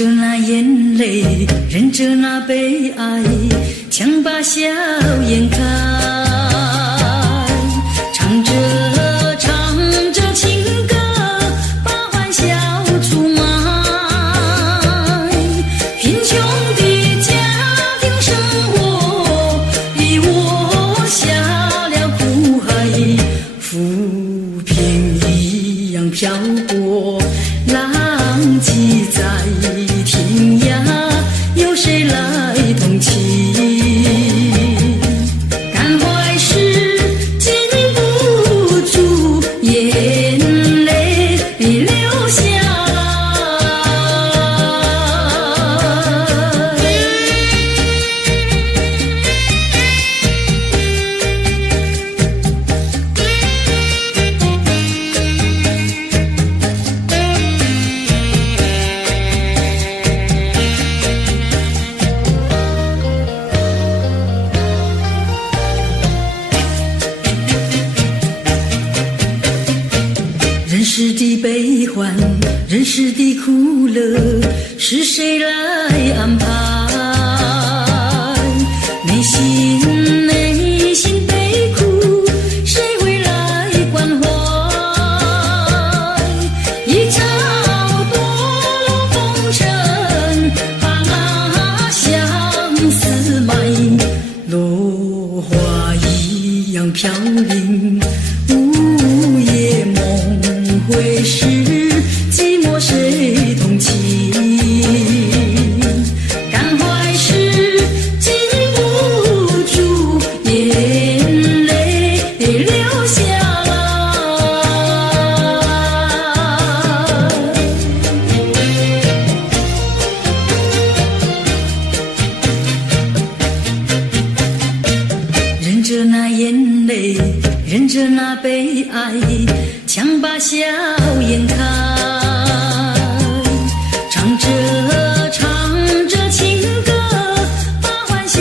着那眼泪，忍着那悲哀，强把笑颜开，唱着情歌，把欢笑出卖。贫穷的家庭生活逼我下了苦海，浮萍一样飘过，浪迹在天涯，有谁来同情？感怀时禁不住眼泪流下人世的悲欢，人世的苦乐，是谁来安排？内心悲苦，谁会来关怀？一朝堕落风尘，把相思埋，落花一样飘零，午夜梦回时，寂寞谁同情？感怀时禁不住眼泪流下忍着那眼泪，忍着那悲哀，强把笑颜开，唱着情歌，把欢笑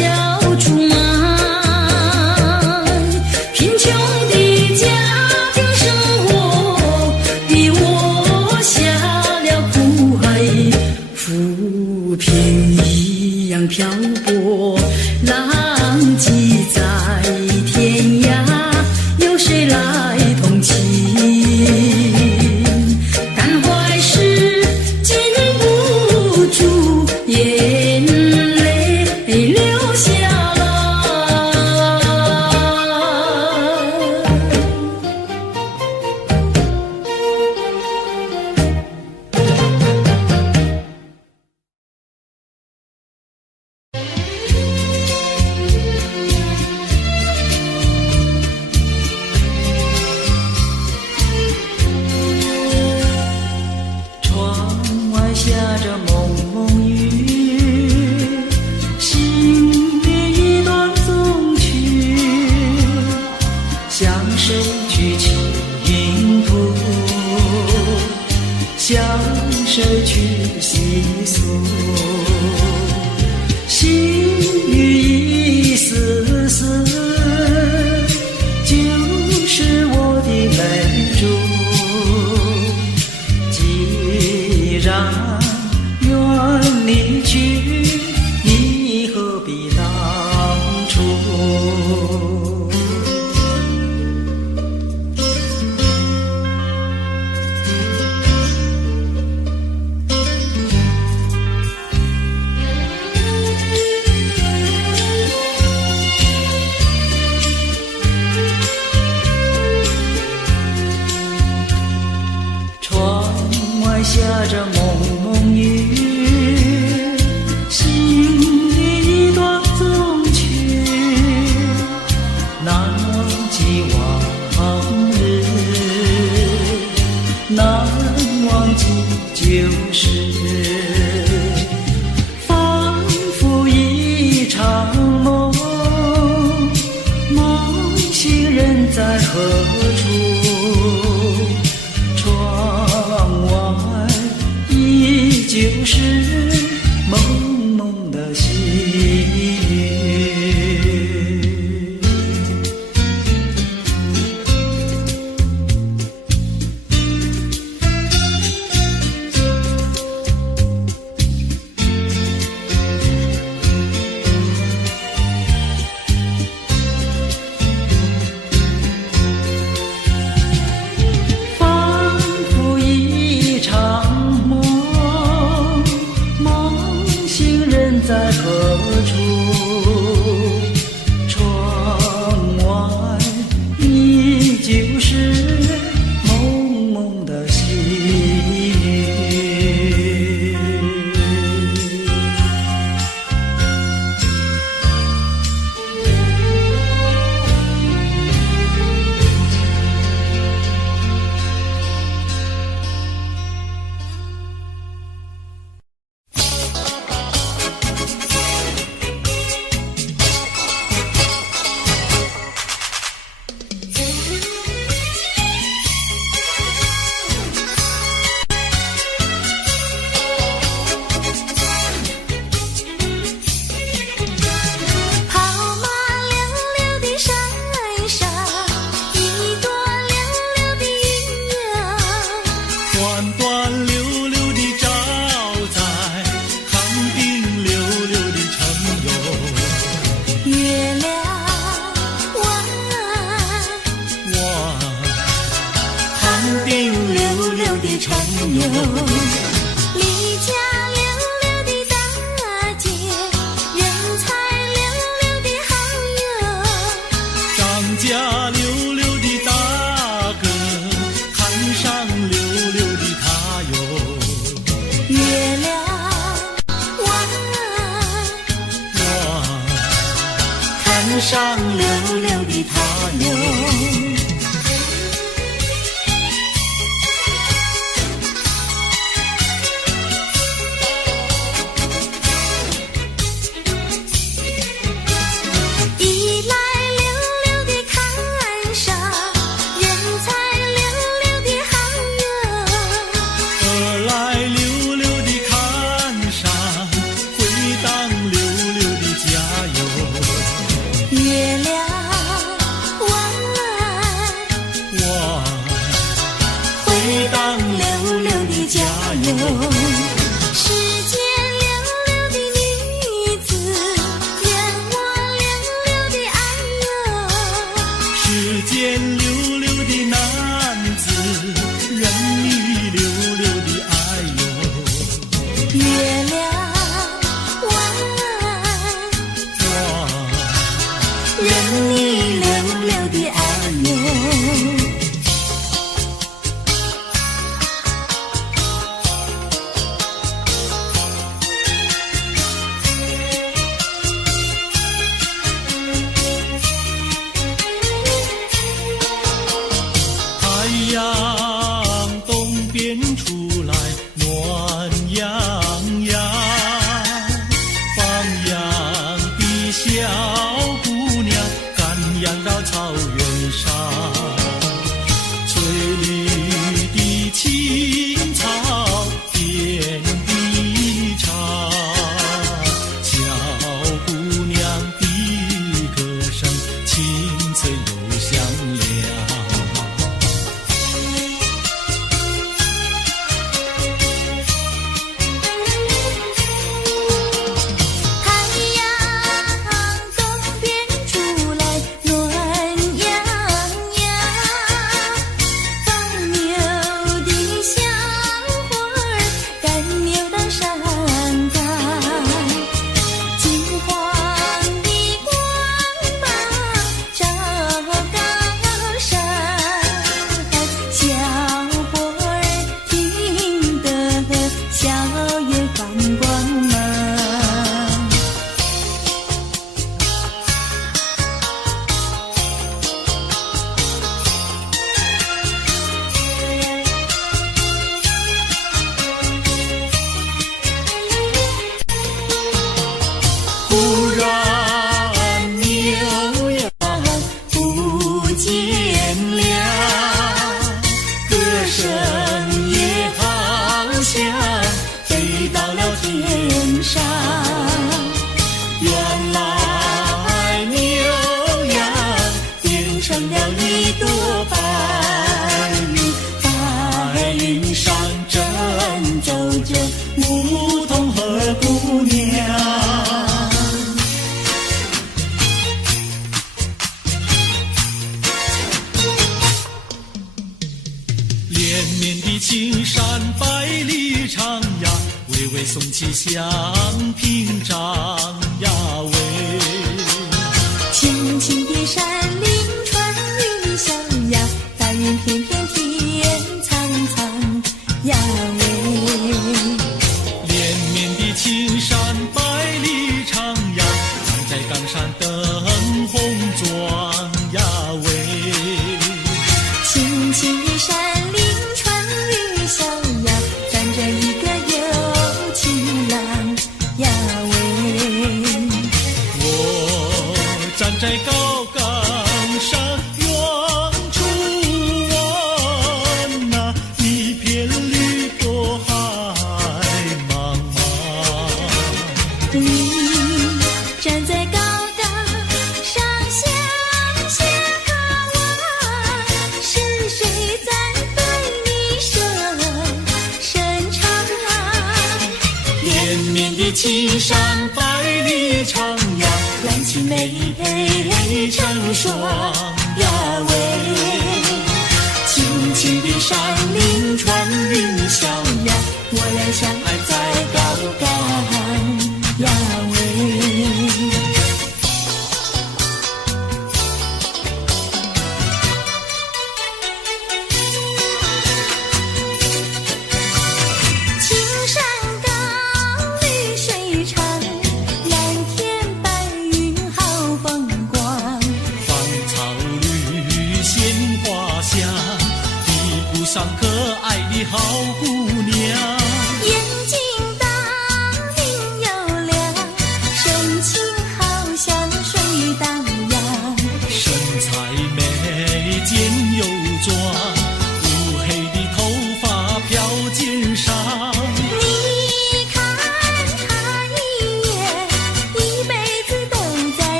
出卖。贫穷的家庭生活逼我下了苦海，浮萍一样漂泊，浪迹在天涯，有谁来同情？感怀时禁不住眼泪流下下着蒙蒙雨，心里一段衷曲，向谁去倾吐？向谁去细诉？心雨一丝丝，就是我的泪珠。既然愿离去，你何必当初？窗外下着蒙蒙雨，心里一段衷曲，难忘记往日，难忘记旧时，仿佛一场梦，梦醒人在何处？窗外依旧是蒙蒙的细雨。上溜溜的他哟。青山百里长呀，蓝旗妹配成双呀喂。青青的山林穿云霄呀，我俩相爱在高岗呀喂。青山高，绿水长，蓝天白云好风光。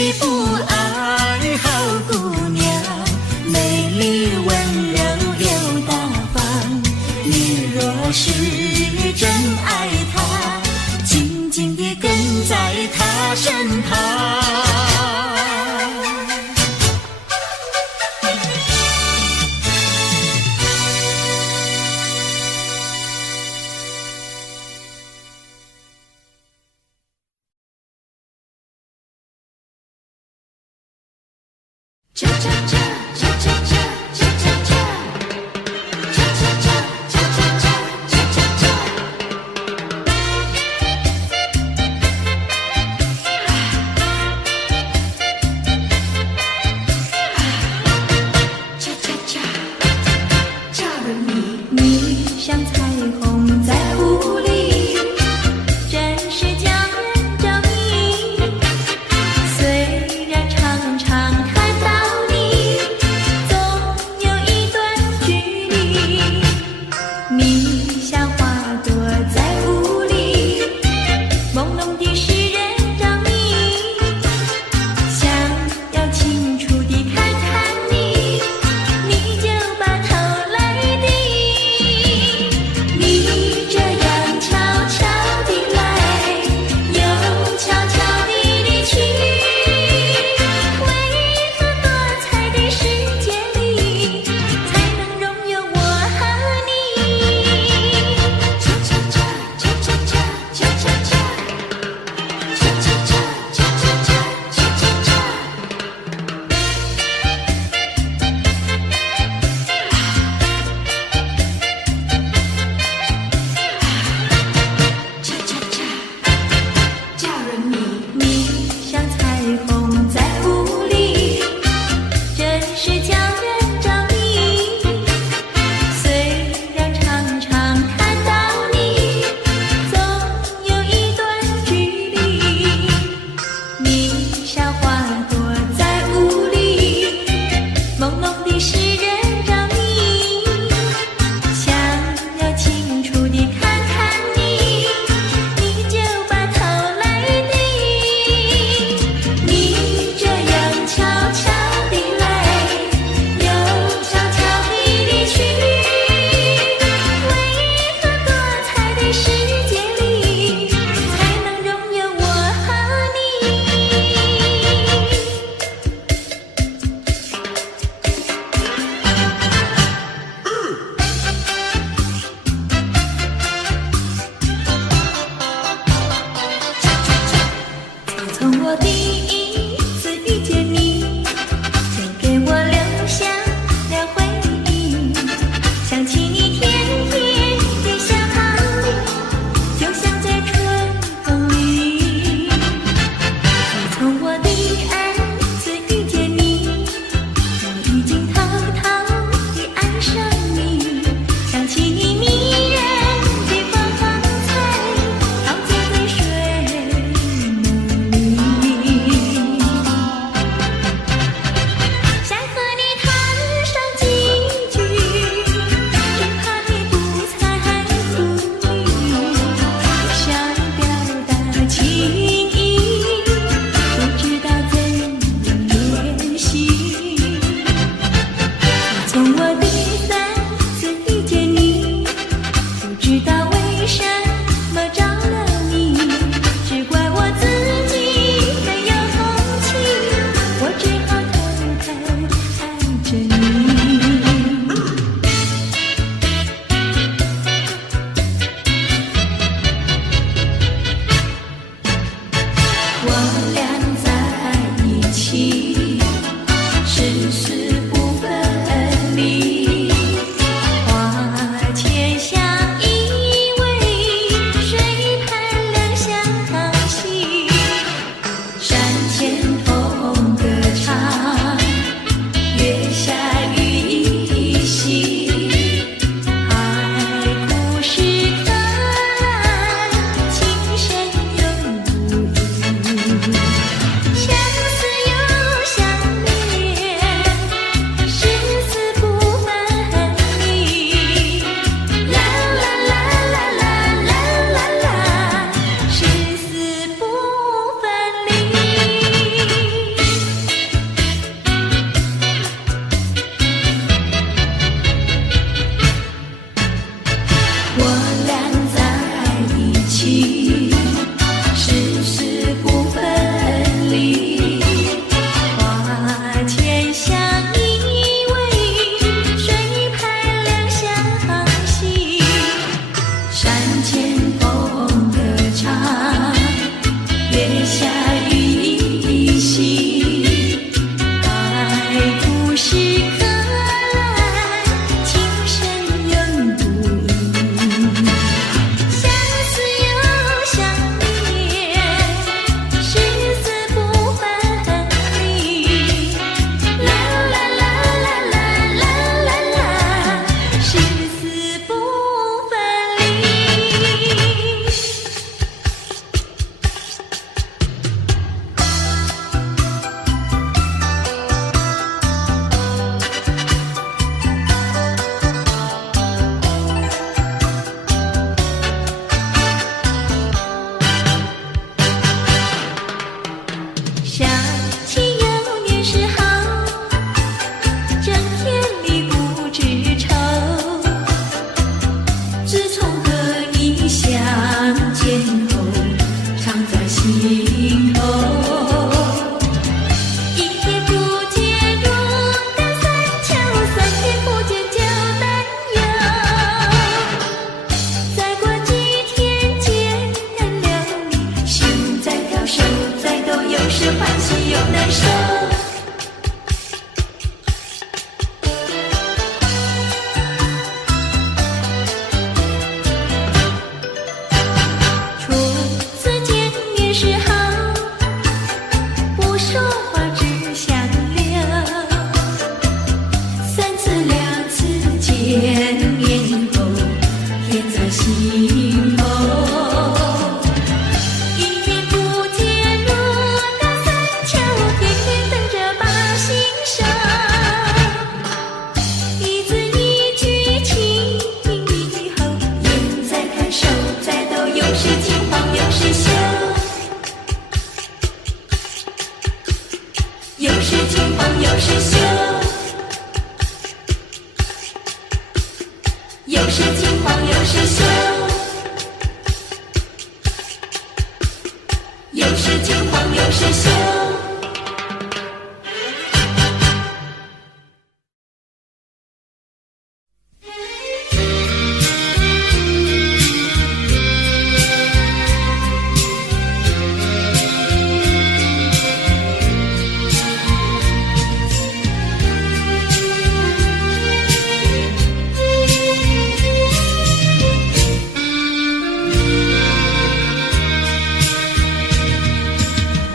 的不爱好姑娘，美丽温柔又大方。你若是真爱她，紧紧地跟在她身旁。恰恰恰恰恰恰恰恰恰，恰恰恰恰恰恰恰恰恰。恰恰恰，恰的你像彩虹在雾里，真是叫人着迷。虽然常常看到你难受。初次见面时候，不说话只想聊，三次两次见面后，甜在心头。有时惊慌，有时羞，有时惊慌，有时羞，有时惊慌，有时羞。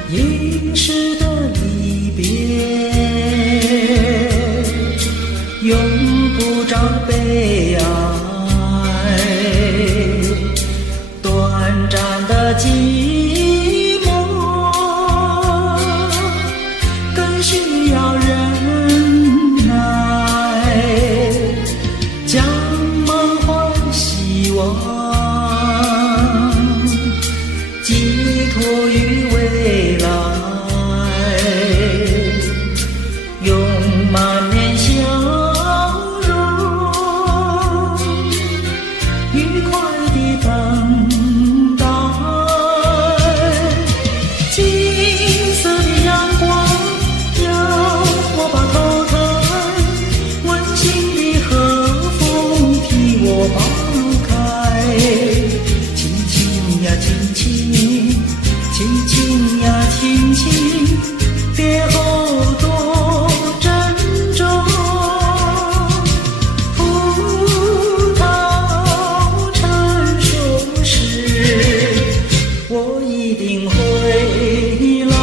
一世的离别，永不找悲哀。短暂的寂寞，更需要忍耐。将梦换希望，寄托于未来。用满面笑容，愉快地等待。金色的阳光，要我把头抬，温馨的和风替我把路开。轻轻呀，轻轻，轻轻呀，轻轻，别后多珍重。葡萄成熟时，我一定回来。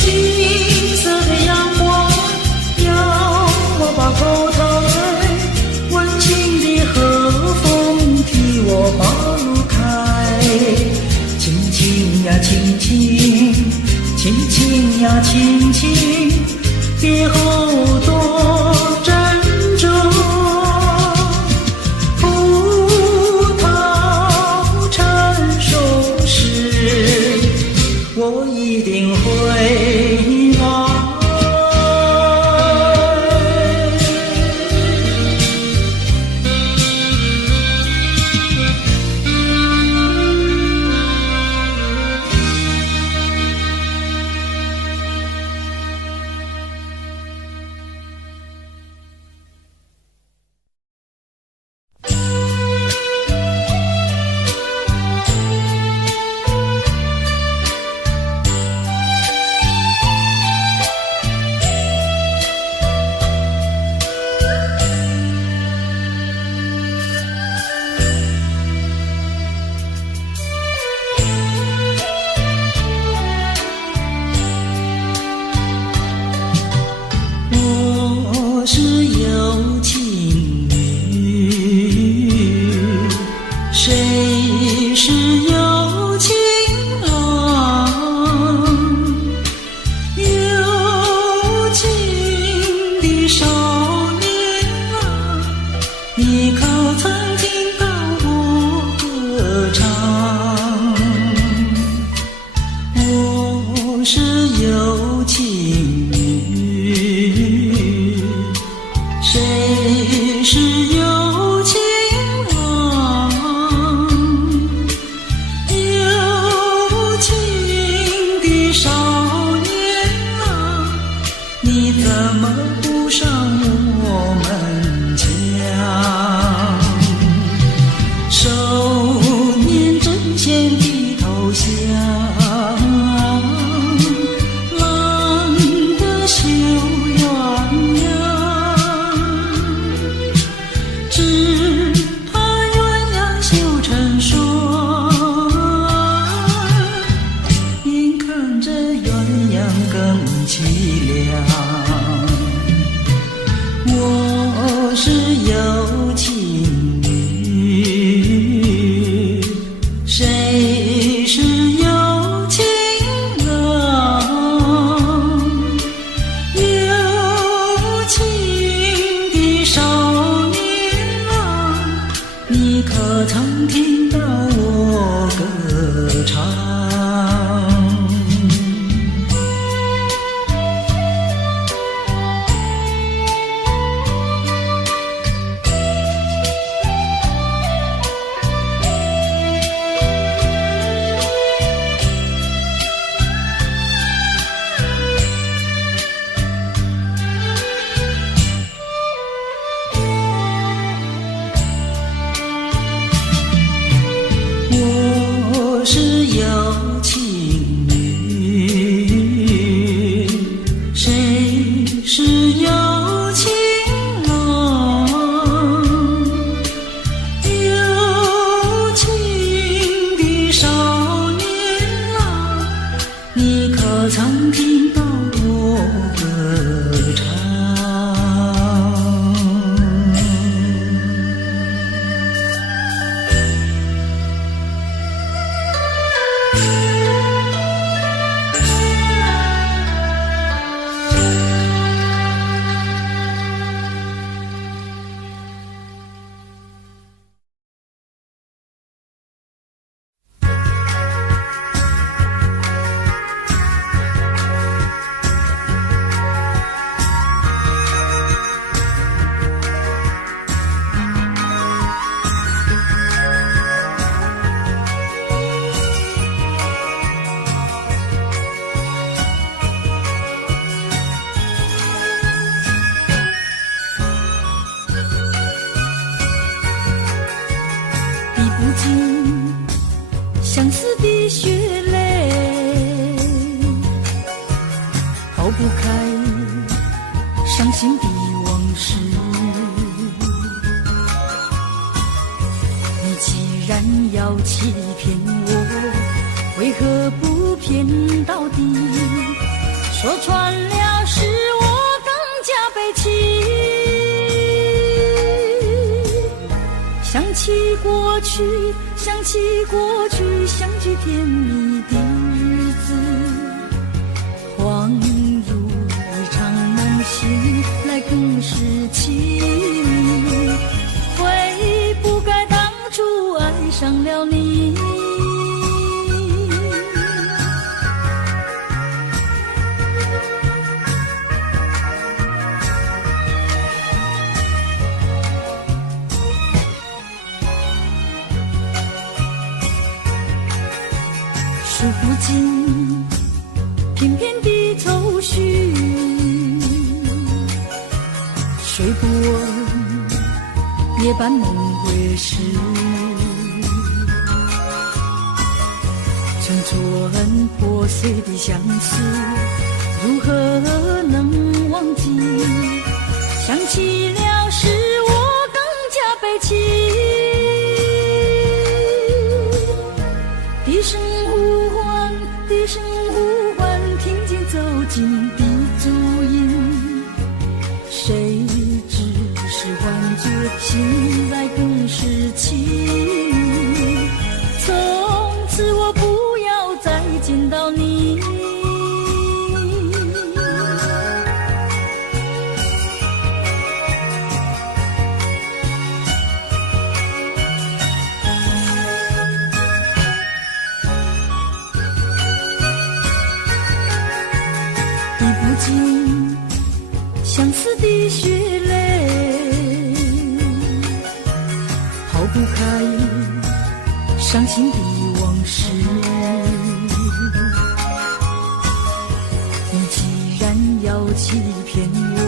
金色的阳光，要我把头抬，温馨的和风替我把路开。轻轻呀，轻轻，轻轻呀，轻轻，别后多珍重。葡萄成熟时，我一定回来。你可曾听到我歌唱？我是有情女，谁是有情郎？有情的少年郎，你可曾听到我歌唱？相思的血泪，抛不开伤心的往事。你既然要欺骗我，为何不骗到底？说穿了使我更加悲戚。想起过去，想起过去，相聚甜蜜的日子，恍如一场梦醒来更是凄迷。悔不该当初爱上了你。数不尽片片的愁绪，睡不稳夜半梦回时，成寸破碎的相思，如何能忘记？想起了使我更加悲戚。低声呼唤，低声呼唤，听见走近的足音，谁知是幻觉，醒来更是凄迷。从此我不要再见到你。相思的血泪，抛不开伤心的往事。你既然要欺骗我，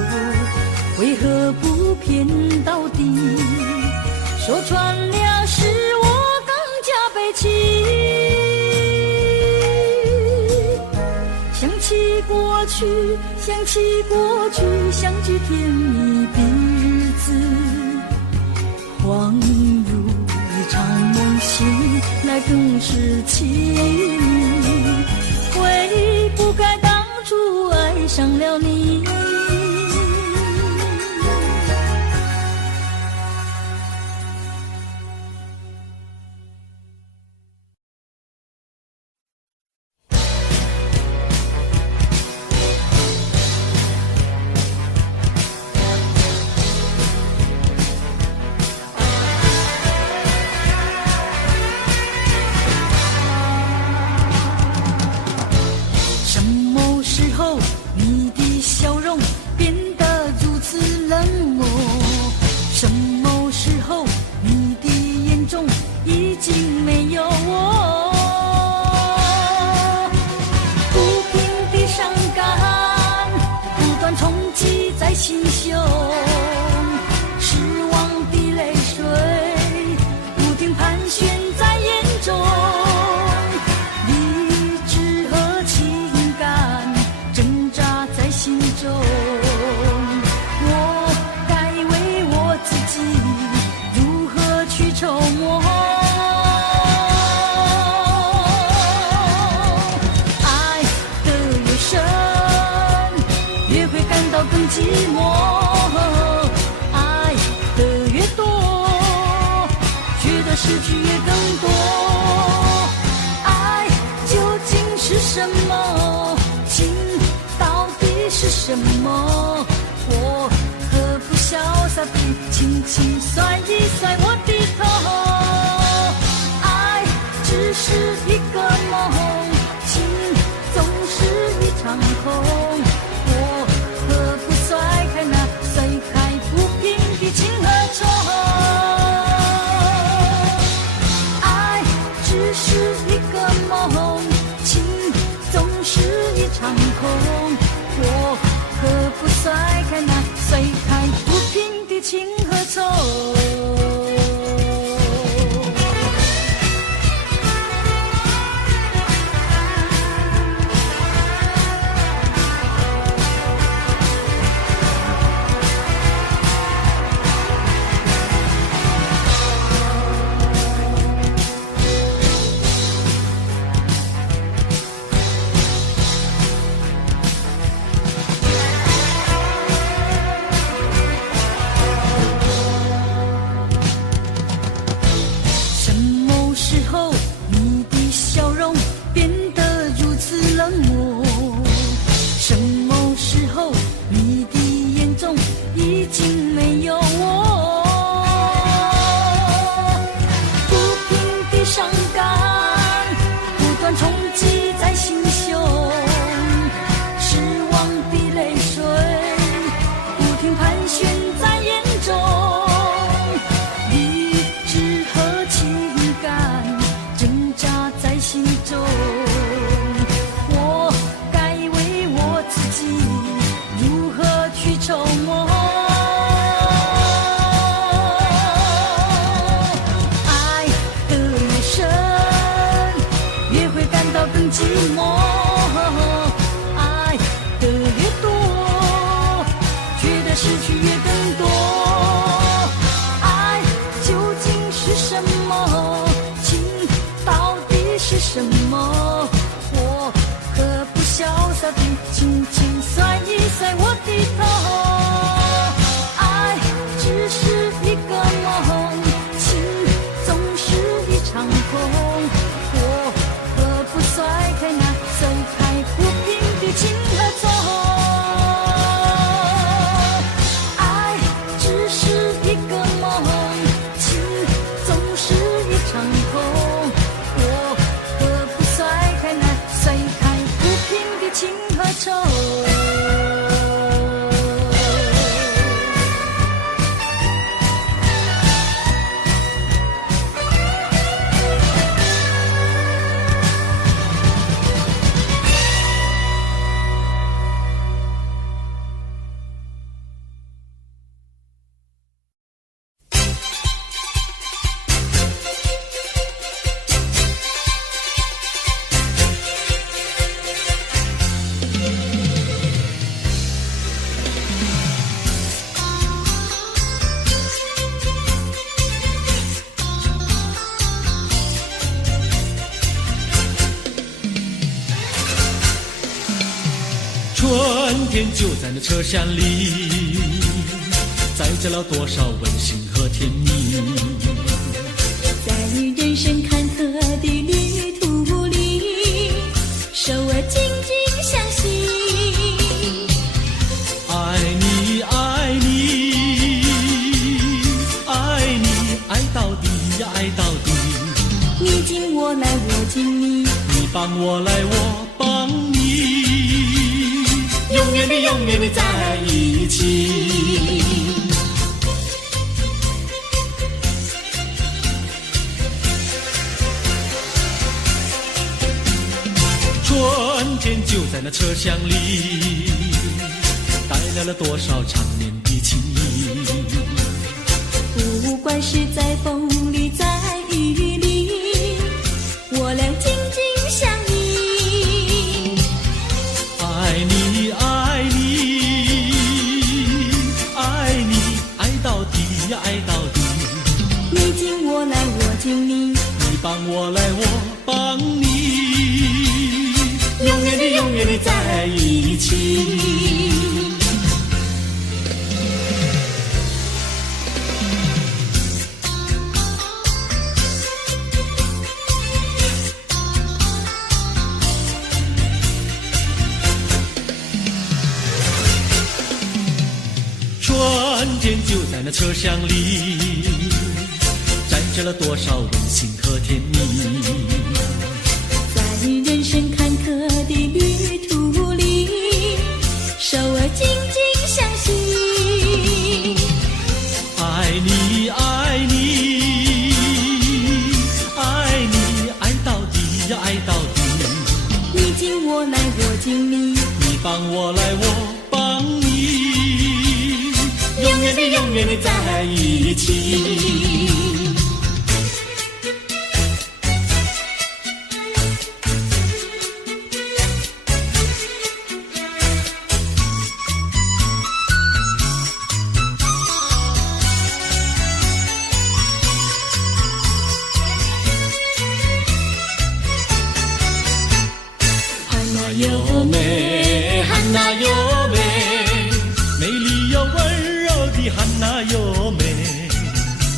为何不骗到底？说穿了使我更加悲戚。想起过去，想起过去，相聚甜蜜的日子，恍如一场梦醒来更是凄迷。悔不该当初爱上了你。中已经没有我。不平的伤感不断冲击在心胸，失望的泪水不停盘旋在眼中，理智和情感挣扎在心中。我该为我自己如何去筹谋？爱的越深，越会感到更寂寞。爱的越多，觉得失去也更多。爱究竟是什么？情到底是什么？我何不潇洒地轻轻甩一甩我的头？爱只是一个梦，情总是一场空。我何不甩开那甩开不平的情和愁？爱只是一个梦，情总是一场空。我何不甩开那甩开不平的情和愁？什么时候你的笑容变得如此冷漠？什么时候你的眼中已经没有我？不平的伤感不断冲击在心胸，失望的泪水不停盘旋在眼中，理智和情感挣扎在心中。我该为我自己如何去筹谋？爱的越深，越会感到更寂寞。爱的越多，觉得失去也更多。爱究竟是什么？情到底是什么？我何不潇洒地轻轻甩一甩我的头？爱只是一个梦，情总是一场空。我何不甩开那甩开不平的情和愁？爱只是一个梦，情总是一场空。我何不甩开那甩开不平的情和愁？春天就在那车厢里，载着了多少温馨和甜蜜。在人生坎坷的旅途里，手儿紧紧相系。爱你，爱你，爱你，爱到底呀，爱到底。你紧我来，我紧你，你帮我来，我帮你。永远的，永远的在一起。就在那车厢里，带来了多少缠绵的情谊。不管是在风里在雨里，我俩紧紧相依。爱你爱你爱你，爱到底呀爱到底。你敬我来我敬你，你帮我来我帮你，永远的永远的在一起。春天就在那车厢里，载着了多少温馨和甜蜜。在人生坎坷的旅途里，手儿紧紧相系。爱你爱你爱你，爱到底呀爱到底。你敬我来我敬你，你帮我来我帮你，永远的永远的在一起。有美，汉娜有美，美丽又温柔的汉娜有美，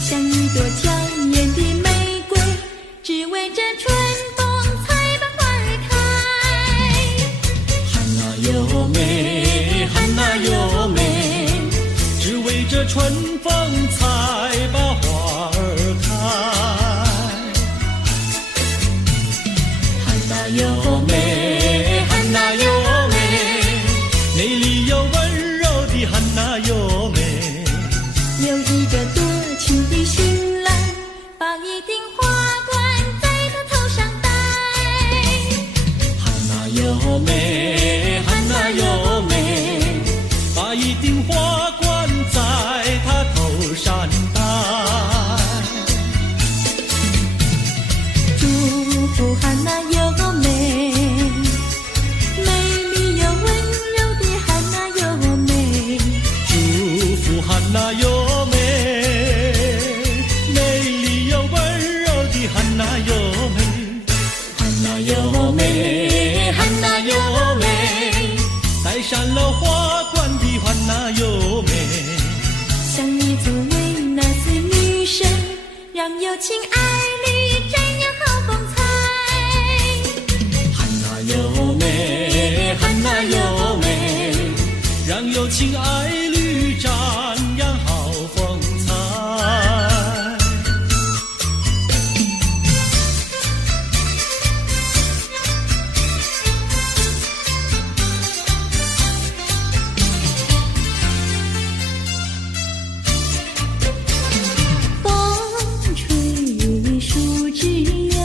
像一朵娇艳的玫瑰，只为这春风才把花儿开。汉娜有美，汉娜有美，只为这春风才把花儿开。汉娜有美，汉娜有美，美丽又温柔的汉娜有美，有一个多情的新郎，把一顶花冠在他头上戴。汉娜有美，汉娜有美，把一顶花冠在她头上戴。祝福汉娜有美，美丽又温柔的汉娜有美。祝福汉娜有美，美丽又温柔的汉娜有美，汉娜有美，汉娜有美，戴上了花冠的汉娜有美。像你作为那似女神，让有情爱侣沾染好风采。汉娜有美，汉娜有美，让有情爱侣瞻仰好风采。风吹树枝摇，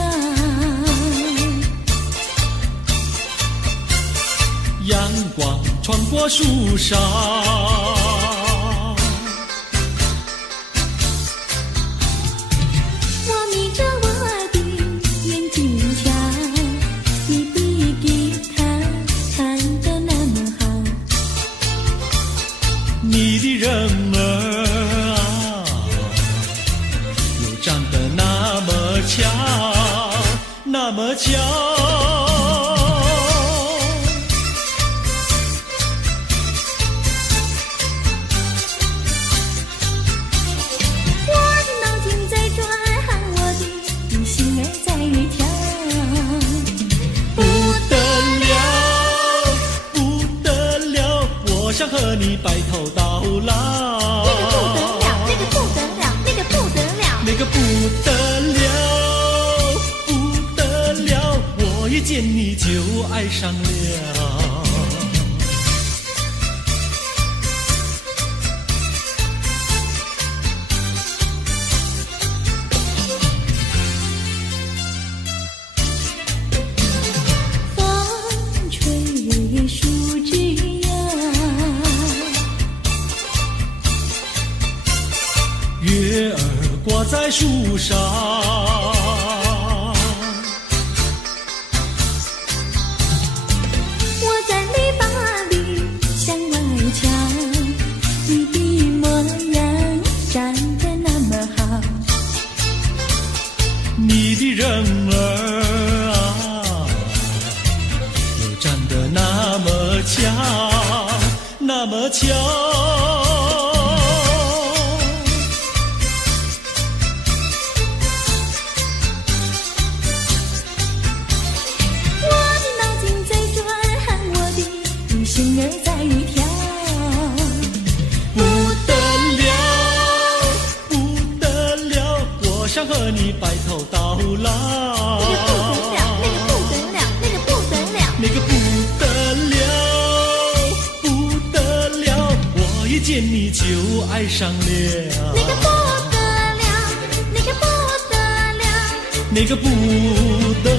阳光穿过树梢，我眯着我的眼睛瞧，你的吉他弹得那么好。你的人儿啊，又长得那么巧，那么巧。我的脑筋在转，我的心儿在跳。不得了，不得了，我想和你白头到老。那个不得了，那个不得了，那个不得了，不得了，我一见你就爱上了。风吹在树上。我在篱笆里向外瞧，你的模样长得那么好，你的人儿啊，又长得那么巧，那么巧。心儿在跳，不得了，不得了，我想和你白头到老。那个不得了，那个不得了，不得了，我一见你就爱上了。那个不得了，那个不得了，那个不得了。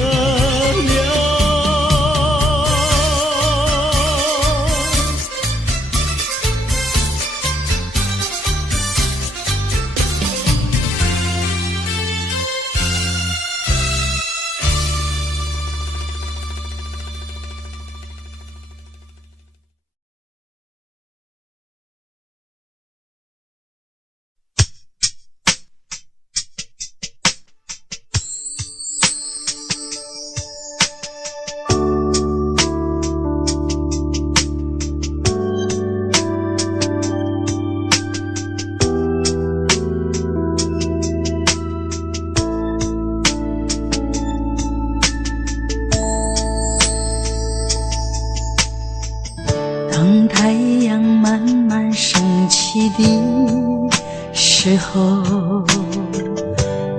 当太阳慢慢升起的时候，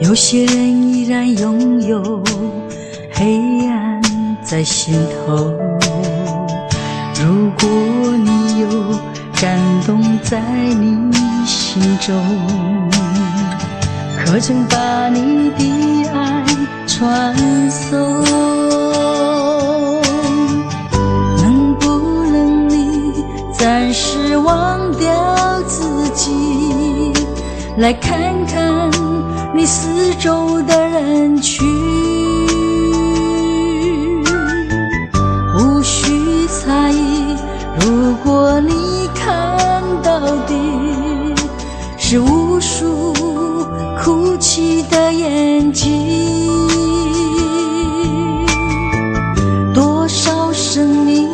有些人依然拥有黑暗在心头。如果你有感动在你心中，可曾把你的爱传送？暂时忘掉自己，来看看你四周的人群，无需猜疑。如果你看到的是无数哭泣的眼睛，多少生命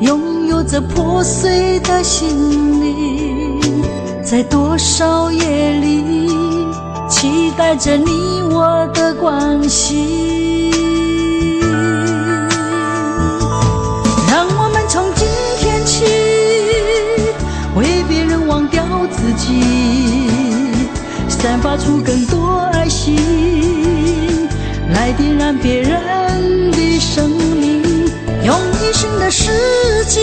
拥有着破碎的心灵，在多少夜里期待着你我的关系。让我们从今天起为别人忘掉自己，散发出更多爱心，来点燃别人的生命，用一生的时间，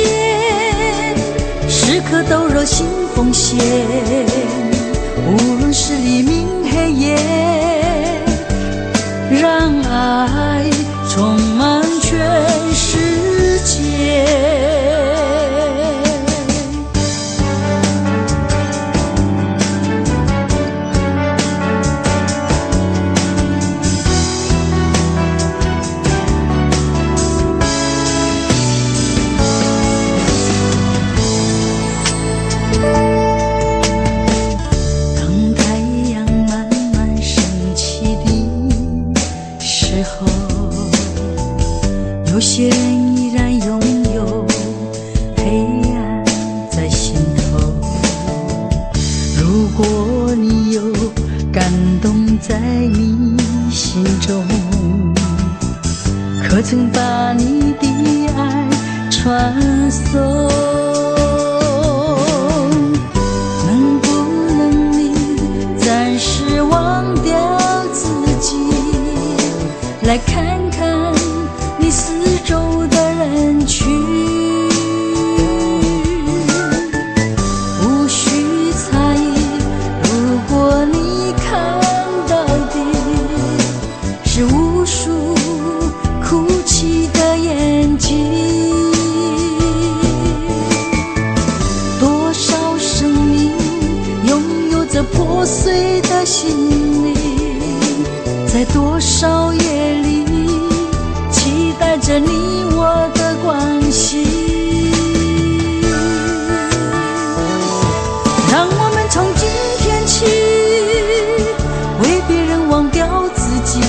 时刻都热心奉献，无论是黎明黑夜，让爱充满全世界。有些人依然拥有黑暗在心头，如果你有感动在你心中，可曾把你的爱传送？能不能你暂时忘掉自己，来看看你四周的人群，无需猜疑。如果你看到的是无数哭泣的眼睛，多少生命拥有着破碎的心灵，在多少夜里期待着你我的关系，让我们从今天起为别人忘掉自己，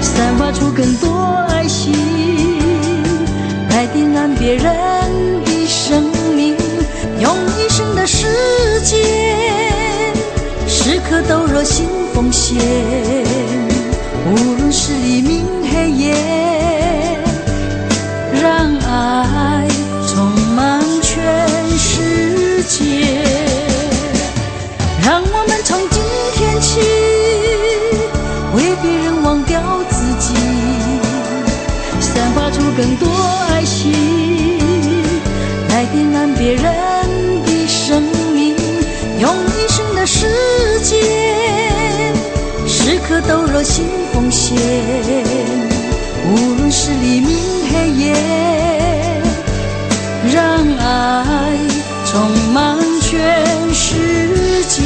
散发出更多爱心，来点燃别人的生命，用一生的时间时刻都热心奉献，无论是黎明黑夜，让爱充满全世界。让我们从今天起为别人忘掉自己，散发出更多爱心，来点燃别人的生命，用一生的时间时刻都热心奉献，无论是黎明黑夜，让爱充满全世界。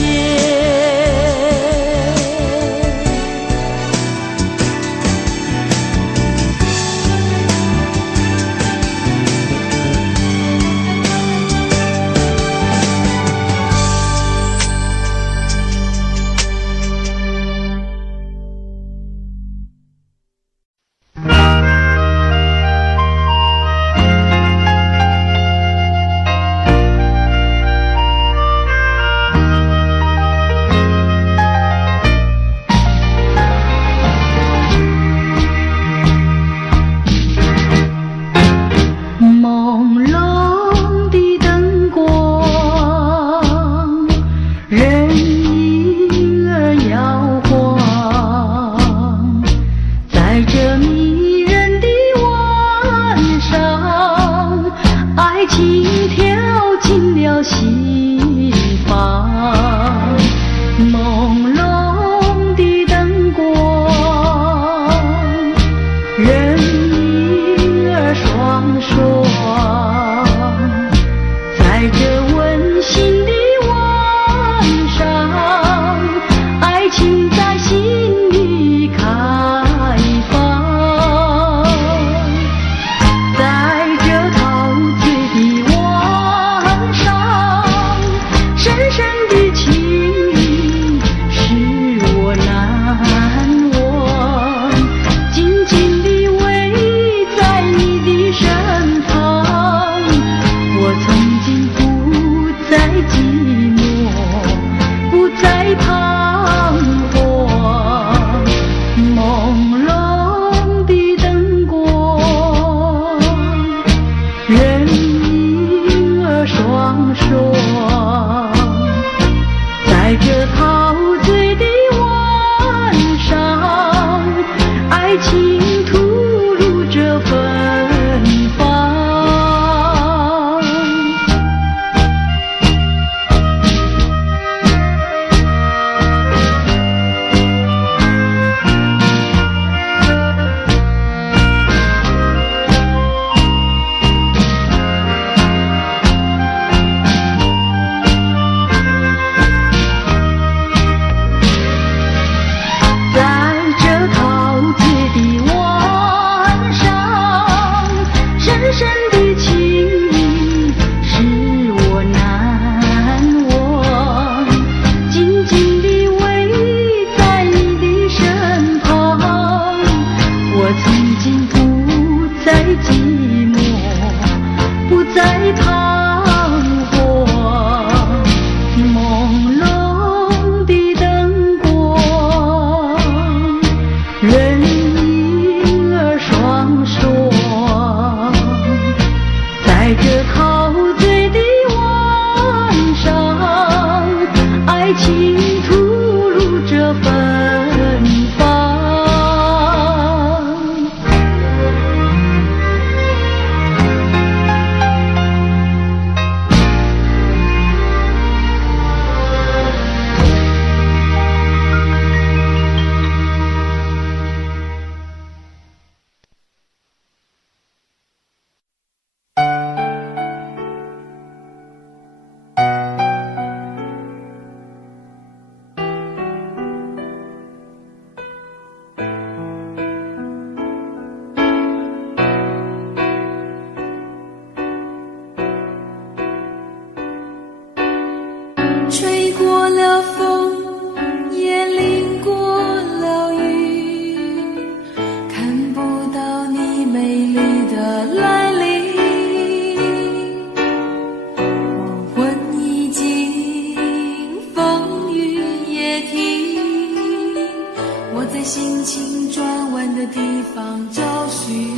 我在心情转弯的地方找寻，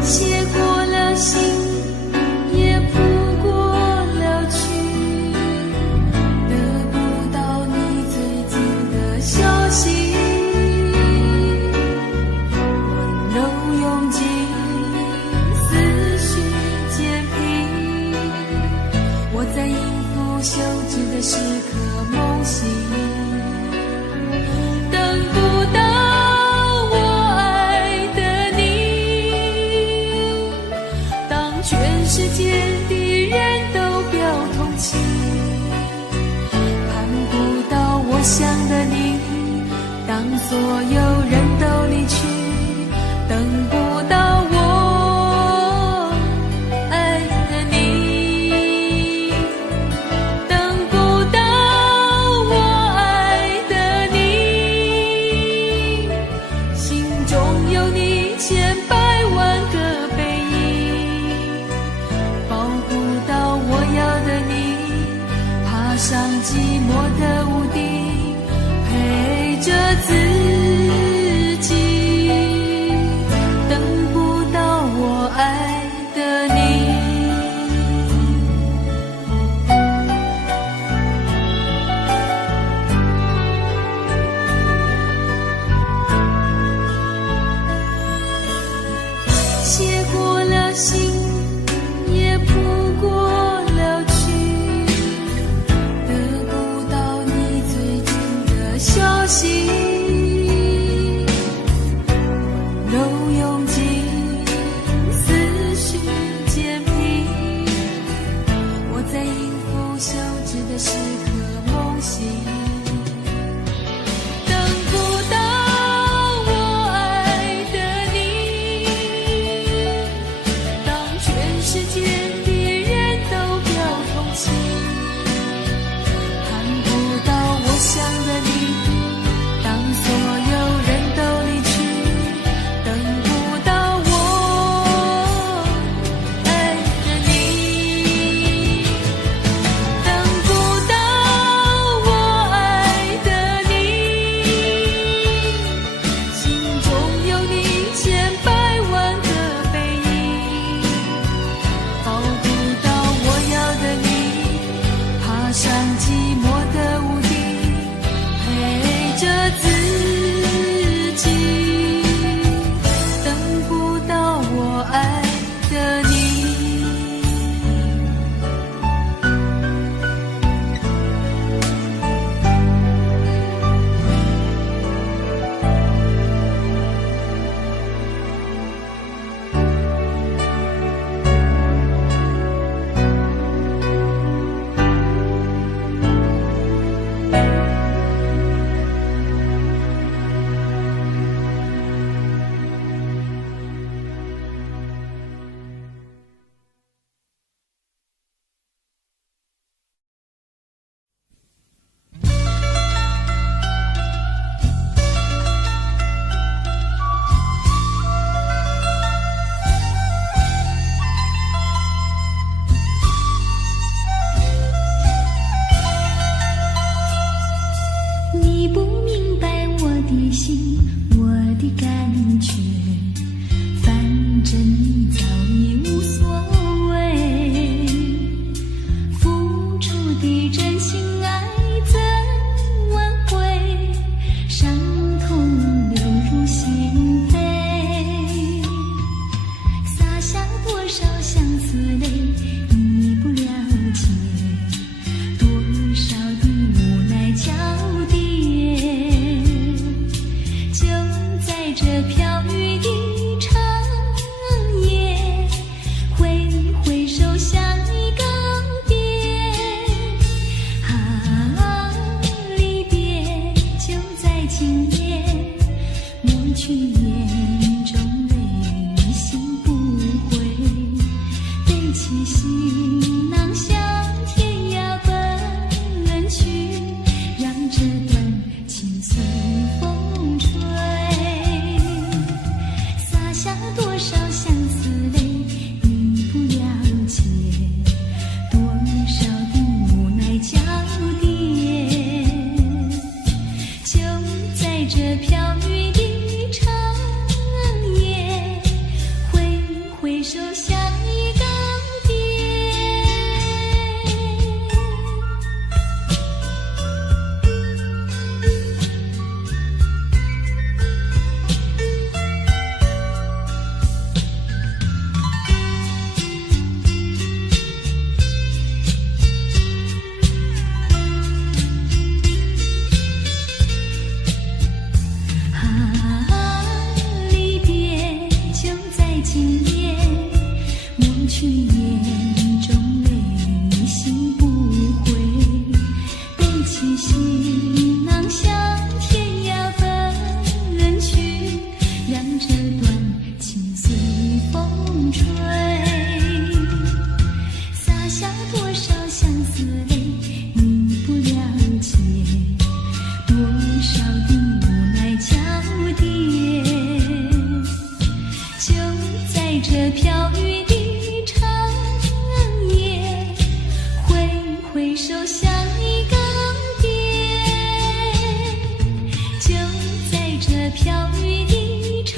写过了信，也谱过了曲，得不到你最近的消息，温柔拥挤，思绪渐平，我在应付休止的时刻梦醒，等不到我爱的你，当全世界的人都表同情，盼不到我想的你，当所有人都离去，等不到我爱的你，等不到我爱的你，心中有你千百万个背影，保护到我要的你，爬上寂寞的屋顶，陪着自己，等不到我爱的你。写过了信，也谱过了曲，得不到你最近的消息，温柔拥挤，思绪渐平，我在应付休止的时刻梦醒，等不到我爱的你，当全世界的人都表同情，盼不到我想的你，当所有人都离去，等不到我爱的你，等不到我爱的你，心中有你千百万个背影，保护到我要的你，爬上寂寞的屋顶，陪着自己，等不到我爱的你。你不明白我的心，我的感觉，反正你早已无所谓。付出的真心爱怎挽回？伤痛流入心扉，洒下多少相思泪，你不了解，多少的无奈交叠。就在这飘雨的长夜，挥挥手向你告别。啊，离别就在今夜，抹去眼中泪，心不悔。背起行囊向天涯奔去，让这段情随风吹。洒下多少相思泪，你不了解，多少的无奈交叠。这飘雨的长夜，挥挥手像一告别。离别就在今夜，抹去眼中泪心不悔，背起行囊向天涯奔去，让这段情随风吹，洒下多少相思泪，你不了解，多少的无奈交叠，就在这飘雨的长夜，挥挥手像一告别，就在这飘雨的长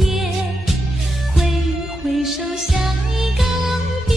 夜，挥挥手像一告别。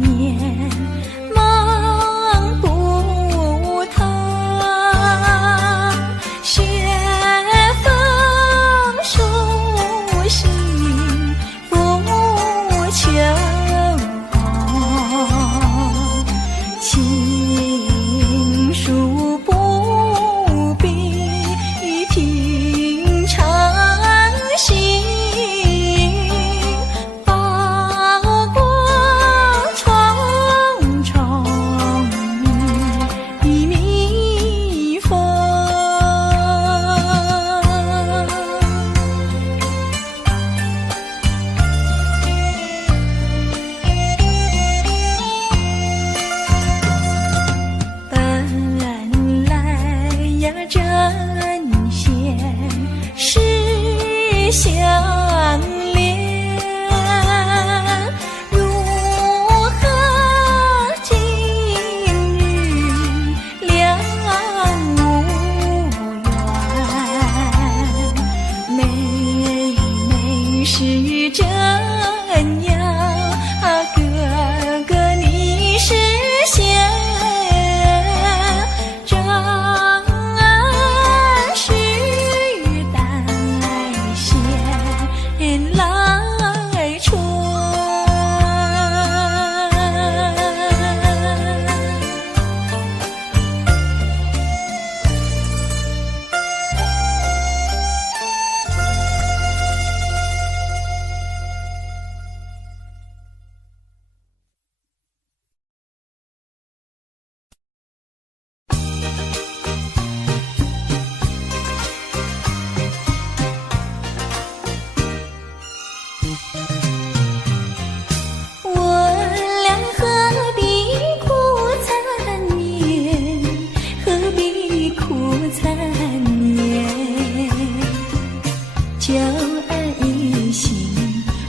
年梦不透，雪风疏心拂秋红，情书不必平常心，包裹重重的蜜蜂。本来呀，针线是相连，如何今日两无缘？妹是真呀，哥哥你是仙。正是待闲来春。我俩何必苦缠绵，何必苦缠绵？酒儿一醒，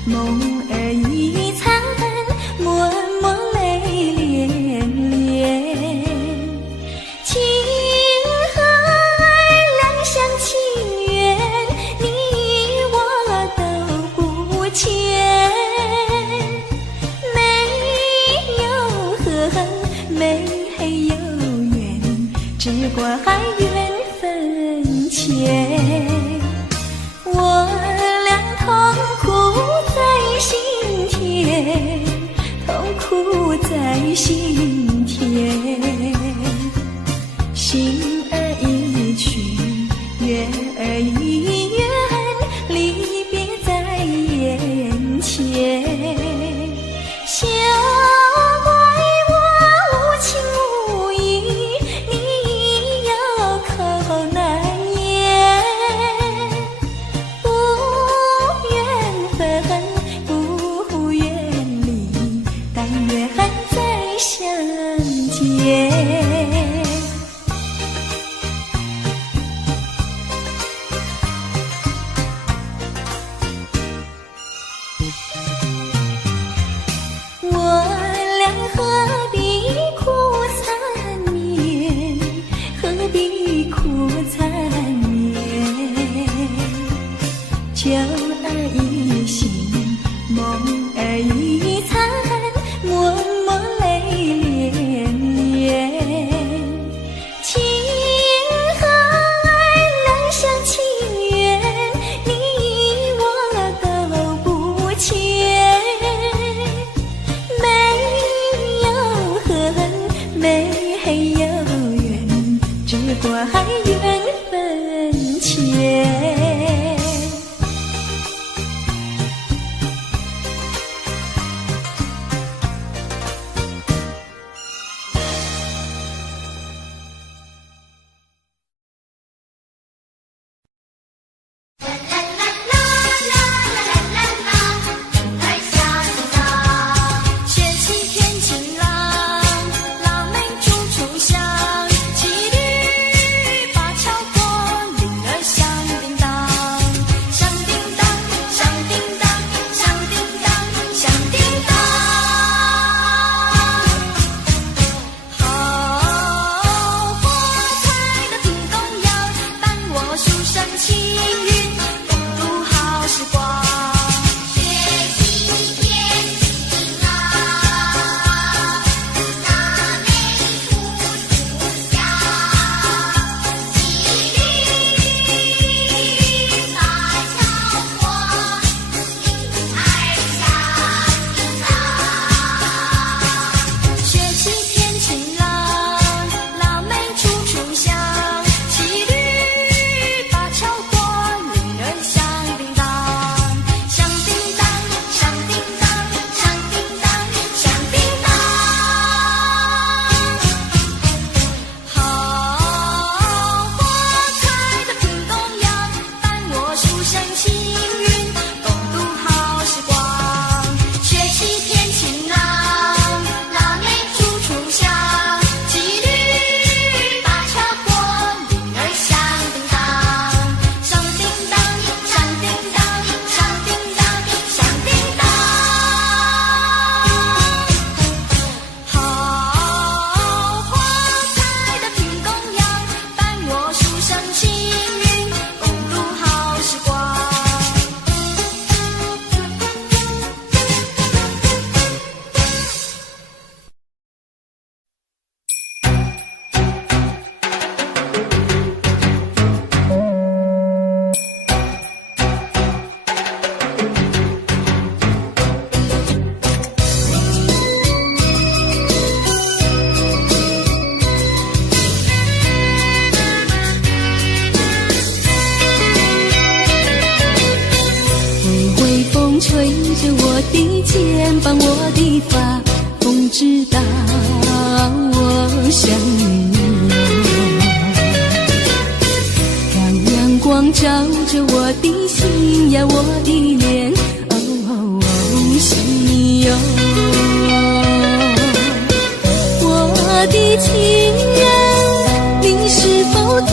梦儿一残，默默泪涟涟。情和爱两厢情愿，你我都不欠。没有恨，没有怨，只管缘分浅。我俩痛苦在心田，痛苦在心田。心儿一去，月儿一圆，离别在眼前。休怪我无情无义，你有口难言。不愿分，不愿离，但愿再相见。我俩何必苦缠绵，何必苦缠绵？酒儿一醒，梦儿一残，默默泪涟涟。情和爱两厢情愿，你我都不欠。没有发，风知道我想你哟。让阳光照着我的心呀，我的脸，心哟。我的情人，你是否听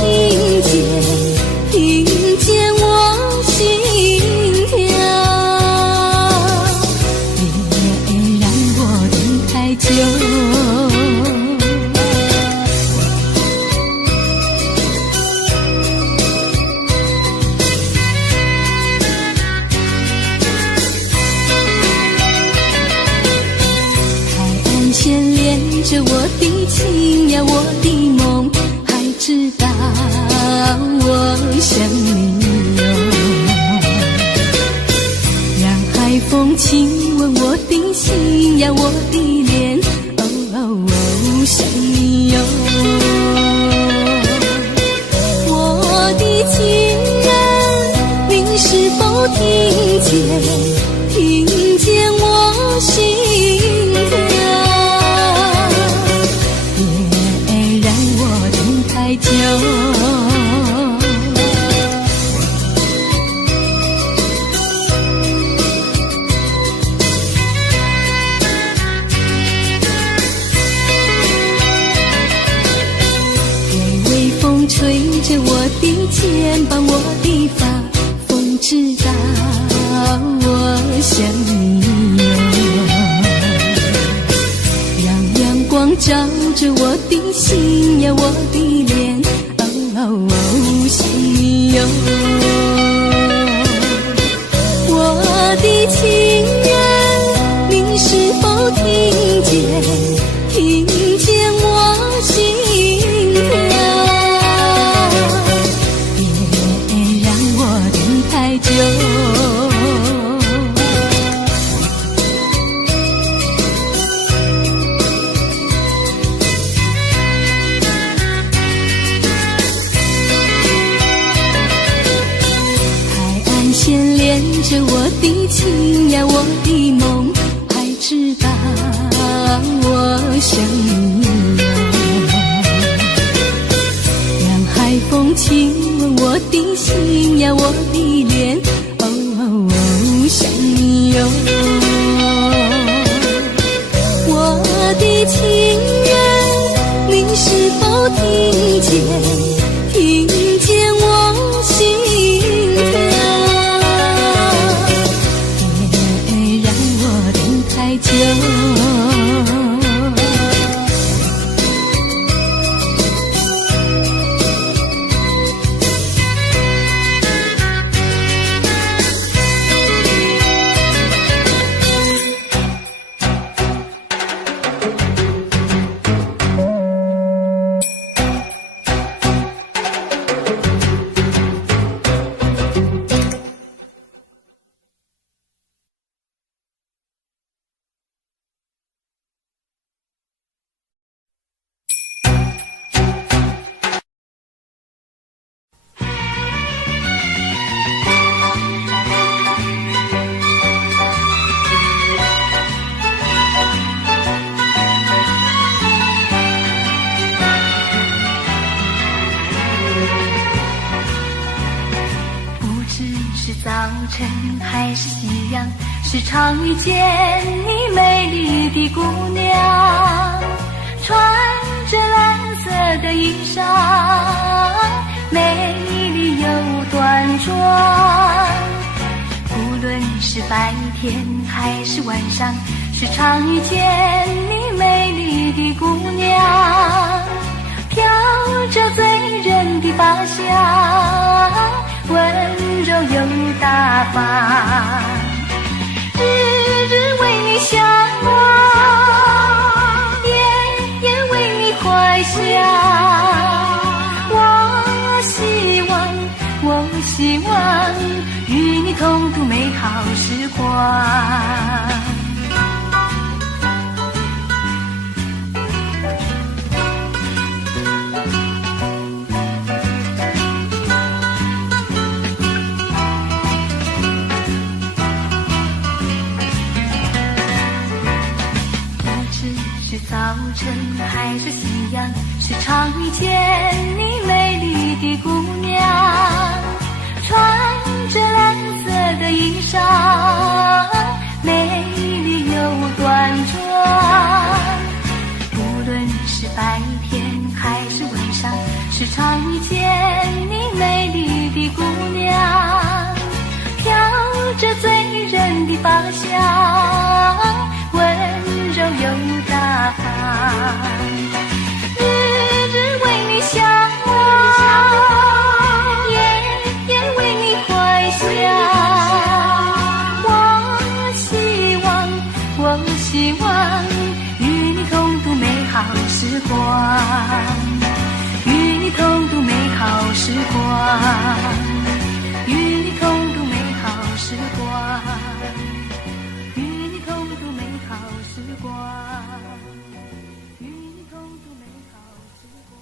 见我心跳？别让我等太久。海岸线连着我的情呀，我的梦，还知道我想你哟。让海风亲吻我的心呀，我的脸，想你哟。我的情人，您是否听见我心跳？别让我等太久。给微风吹着我的肩膀，我的发，风知道我想你哟。让阳光照着我的心呀，我的脸，想你哟。我的情人，您是否听见我心跳？别让我等太久。线连着我的情呀，我的梦，还知道我想你哟。让海风亲吻我的心呀，我的脸，想你哟。我的情人，您是否听见我心跳？太久。早晨还是夕阳，时常遇见你美丽的姑娘，穿着蓝色的衣裳，美丽又端庄。无论是白天还是晚上，时常遇见你美丽的姑娘，飘着醉人的发香，温柔又大方，日日为你向往，夜夜为你怀想。我希望与你同度美好时光。是早晨还是夕阳，是常遇见你美丽的姑娘，穿着蓝色的衣裳，美丽又端庄。无论是白天还是晚上，时常遇见你美丽的姑娘，飘着醉人的芳香，温柔又大方。日日为你向往，夜夜为你怀想。我希望与你同度美好时光，与你同度美好时光，与你同度美好时光，与你同度美好时光，与你同度美好时光。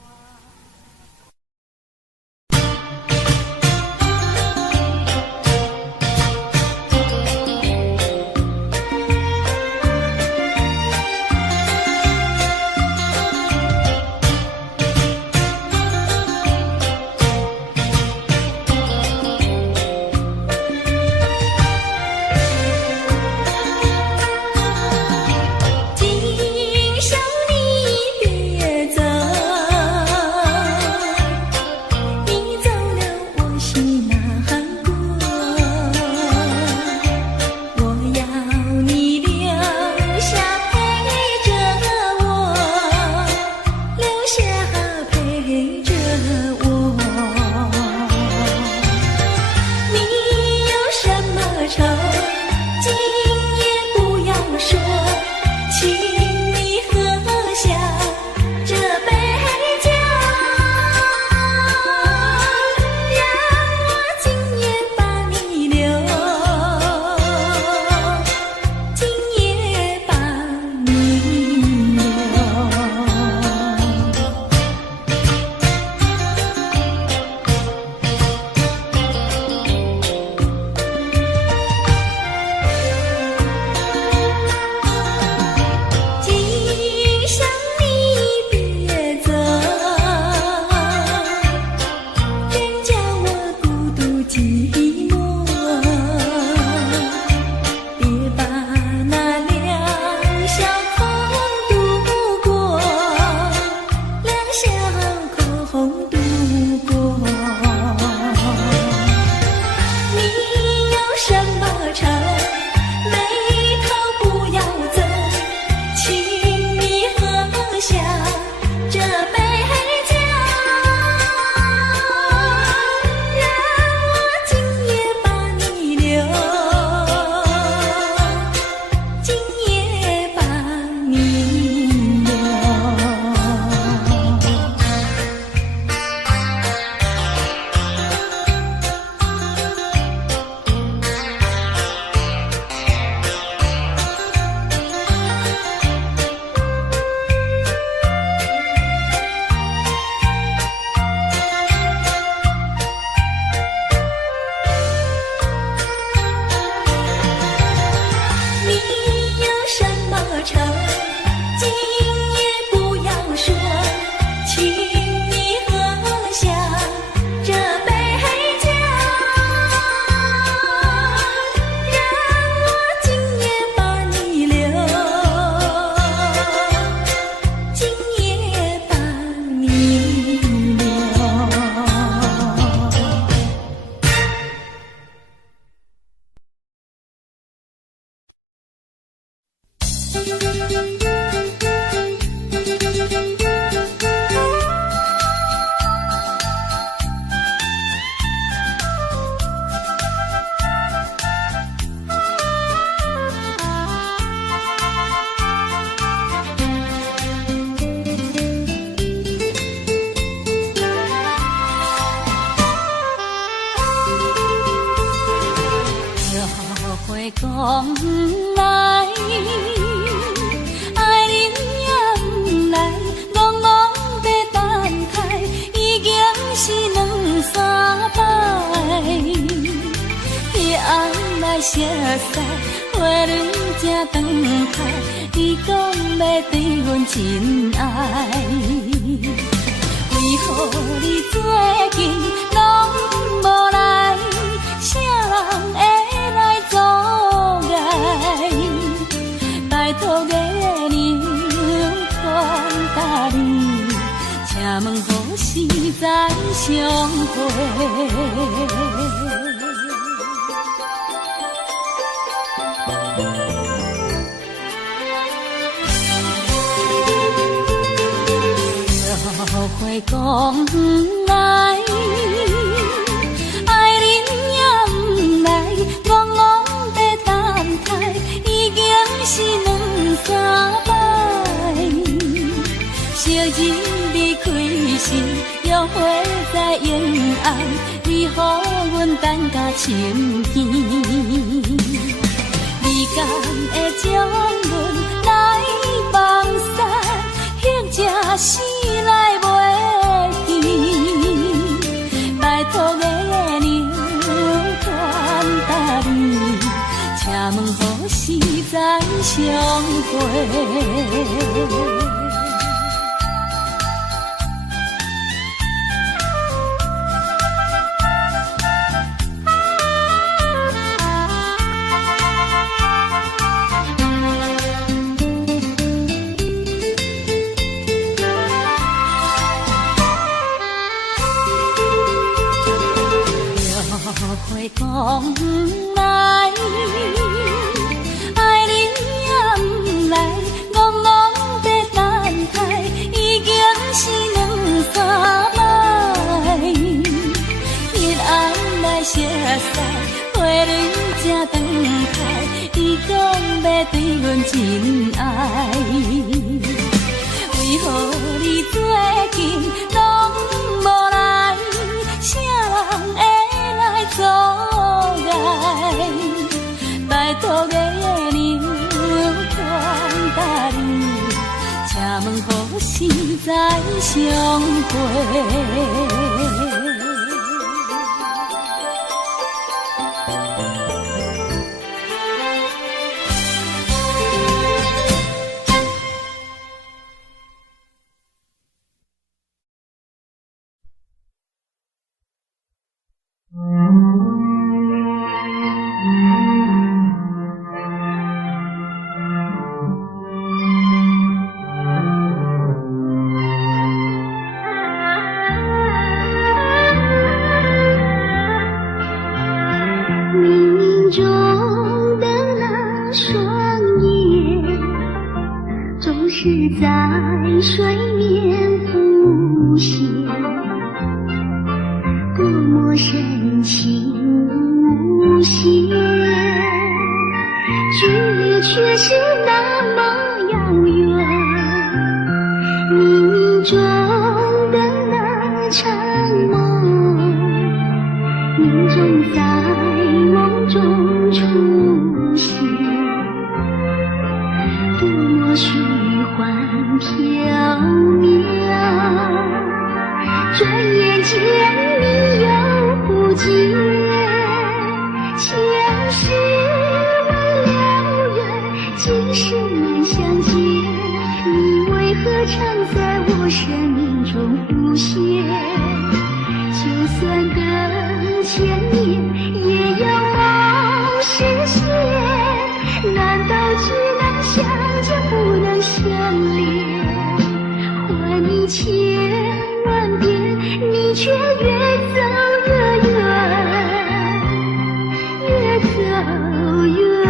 讲不来，爱人也不来，戆戆在等待，已经是两三摆。夜暗来熟悉，花轮正长开，伊讲要对真爱。为何你最近拢无来？啥人会来阻碍？拜托月亮传达你，请问何时再相会？会讲不来，爱人也不来，戆戆在等待，已经是两三摆。昔日离开时，约会在永安，你予阮等甲深更。你敢会将阮来放散，或者是来袂？拜托月亮传达你，请问何时再相会？会讲不来，爱人也不来，戆戆在等待，已经是两三摆。彼暗来熟悉，花蕊才长开，你讲要对阮真爱，为何你最近拢无来？啥人会？阻碍，拜托月亮传达你，请问何时再相会？在水面浮现，多么深情无限，距离却是那么遥远。冥冥中的那场梦，命中在梦中出现，多么虚幻缥缈，转眼间你又不见，前世未了缘，今生难相见，你为何常在我生命中浮现？就算等千年，也要梦实现，难道只能相见不能相恋？还你千万遍，你却越走越远，越走越远。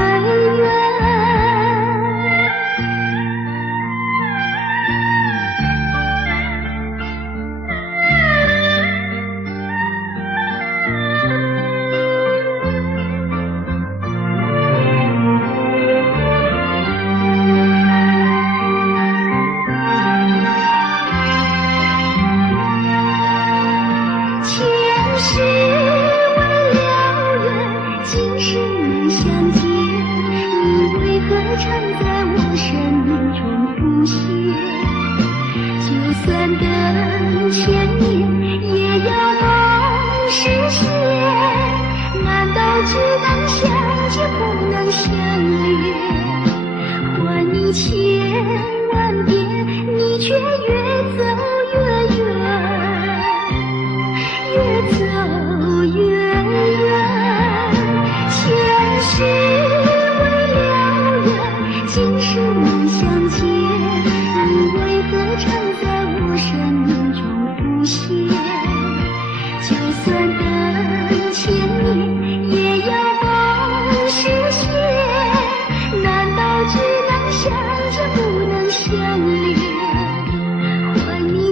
千万遍，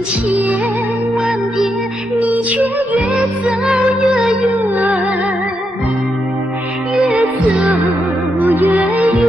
千万遍，你却越走越远，越走越远。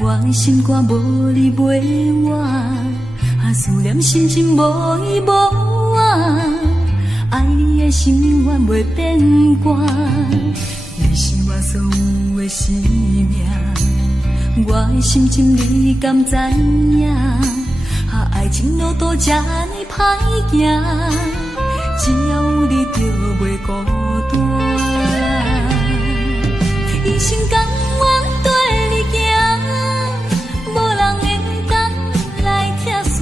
我心肝无你袂我，思念心情无依无我，爱你的心永远袂变卦。你是我所有的生命，我的心情你敢知影？爱情路途这呢歹行，只要有你就袂孤单。一生甘愿跟你行，无人会当来拆散，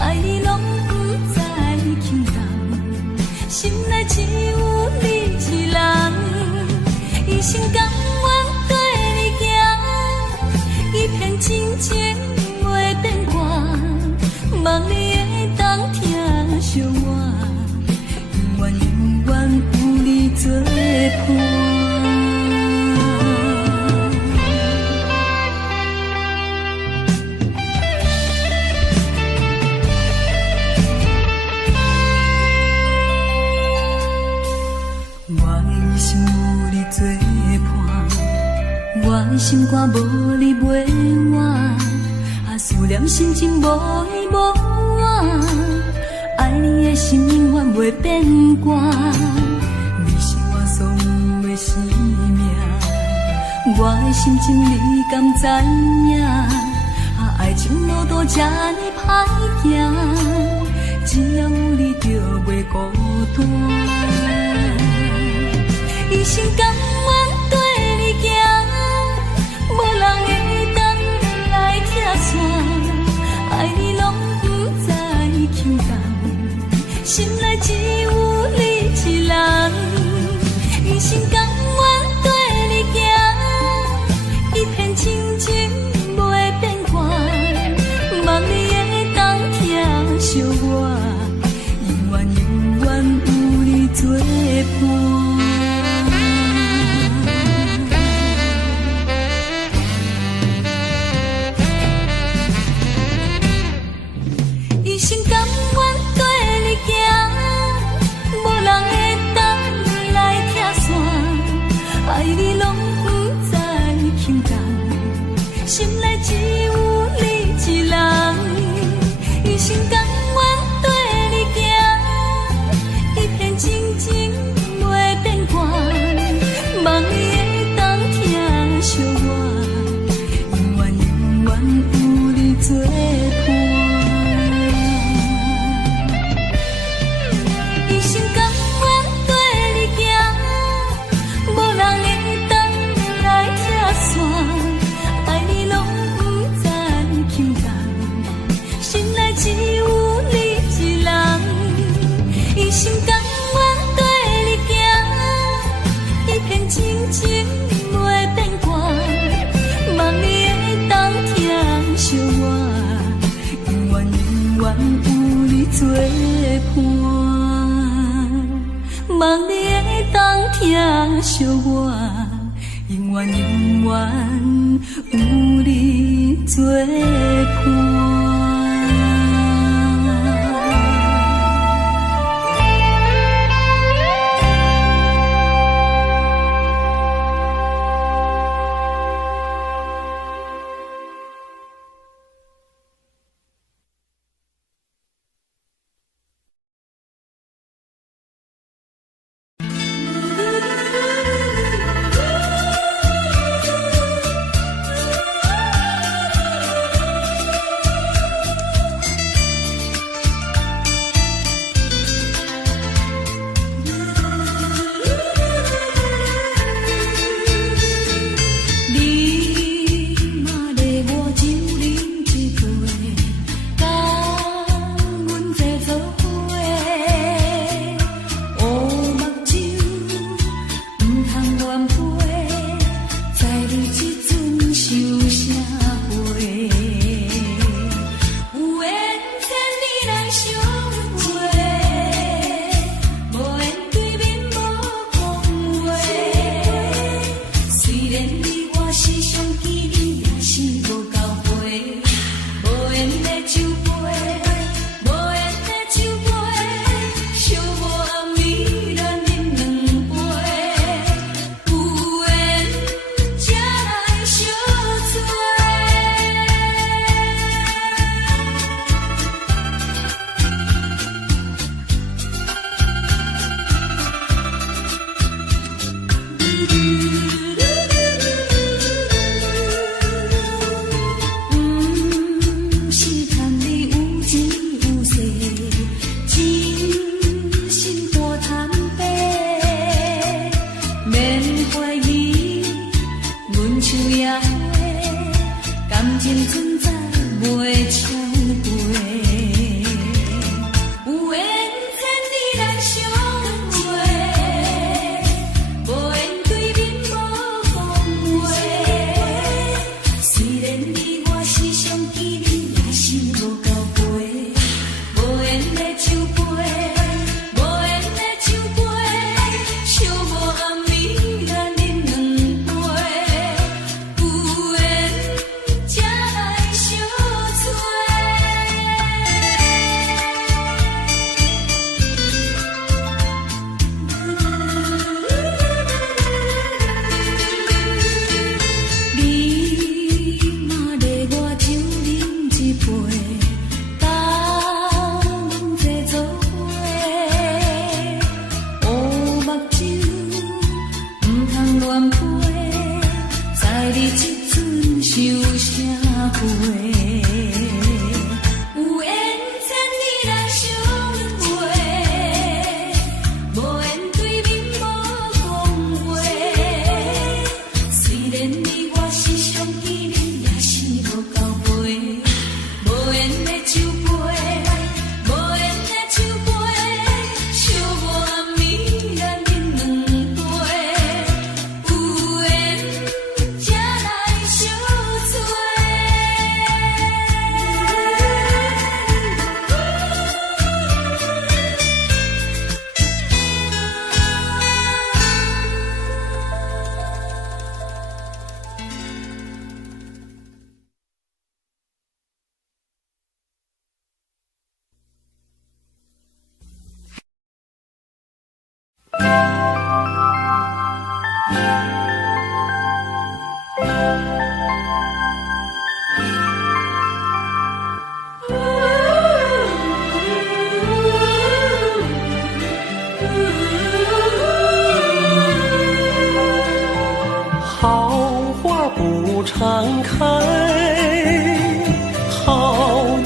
爱你拢不知轻重，心内只有你一人。一生甘愿跟你行，一片真情袂变卦，望你会当听惜我，永远永远有你作伴。我的心肝无你袂我，思念心情无依无我，爱你的心永远袂变卦。你是我所有的生命，我的心情你敢知影？爱情路途这呢歹行，只要有你就袂孤单。一生甘愿跟你行，无人会当来拆散，爱你拢不知轻重，心内只有你一人。一生甘愿跟你行，一片真情袂变卦，望你会当听惜我，永远永远有你作伴。爱你拢不知轻重，心内只有你一人。一生甘愿跟你行，一片真情袂变卦，望你会当听惜我，永远永远有你作伴。一生甘愿跟你行，无人会当来拆散，爱你拢不知轻重，心内只有你一人。一生甘愿跟你行，一片真情袂变卦，望你会当听惜我，永远永远有你作伴。望你会当听惜我，永远永远有你作伴。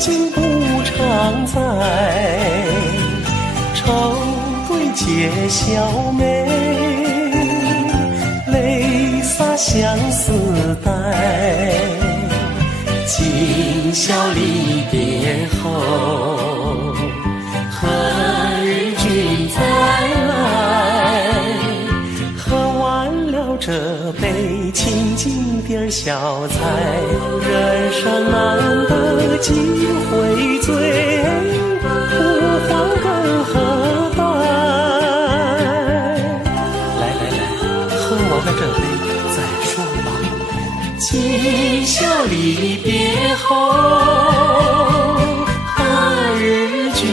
今不常在，愁对解笑眉，泪洒相思带。今宵离别后，何日君再来？喝完了这杯清静点小菜，人生难得几回醉，不欢更何待？来来来，喝完了这杯再说吧。今宵离别后，何日君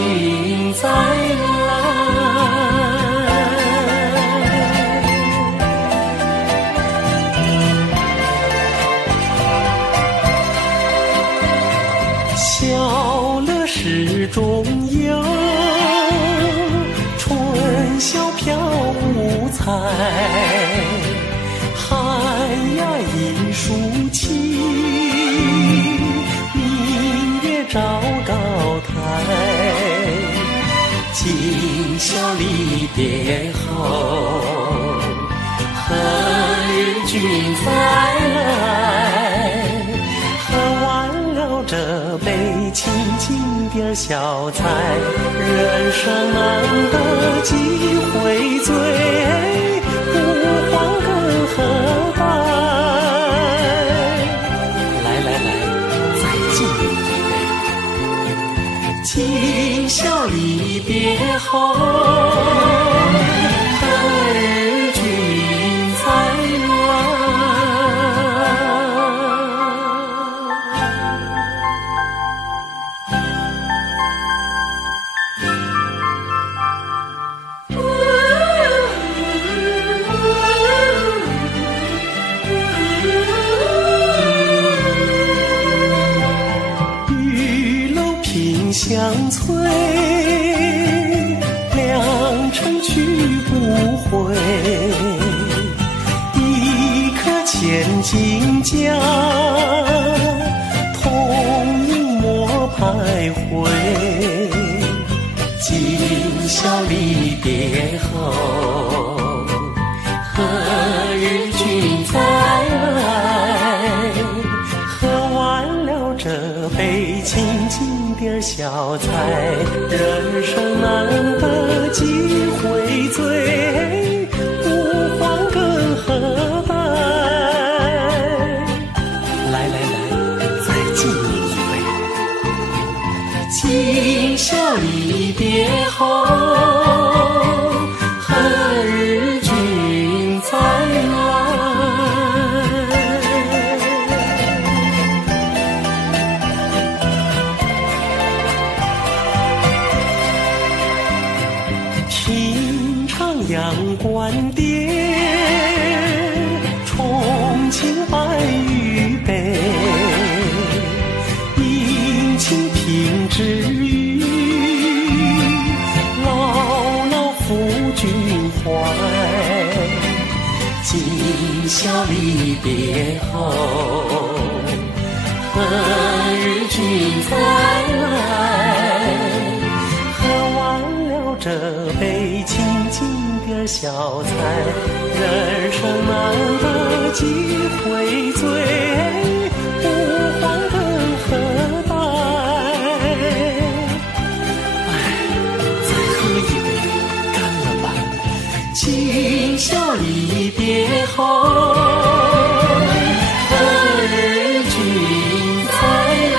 再来？笑乐始终有，春宵飘无彩。寒鸦一树栖，明月照高台。今宵离别后，何日君再来？喝完了这杯清静点小菜，人生难得几回醉，不欢更何待？来来来，再敬一杯。今宵离别后，何日君再来？相催，良辰去不回，一颗千金家，同饮莫徘徊。今宵离别后，何日君再来？喝完了这杯清静点小菜，人生难得几回醉，不欢更何待？来来来，再敬你一杯。今宵离别后，何日君再来？阳关蝶，重庆白玉杯，殷勤品之余，牢牢抚君怀。今宵离别后，何日君再来？喝完了这杯清静点小菜，人生难得几回醉，不欢更何待？再喝一杯，干了吧！今宵离别后，何日君再来？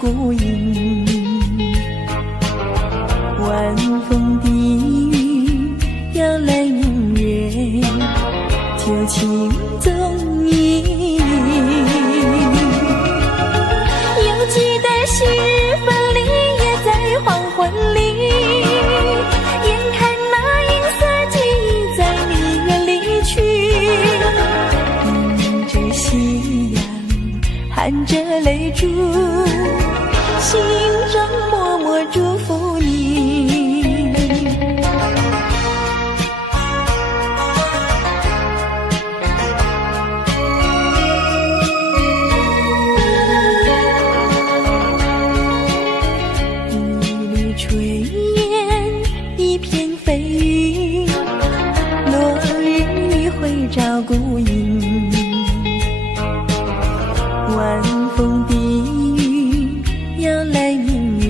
孤影。晚风低语要来明月，旧情踪影。犹记得昔日分离，也在黄昏里。眼看那银色记忆在你远离去，迎着夕阳，含着泪珠，心中默默祝福你。炊烟一片飞云，落日余晖照孤影。晚风低语要来明月，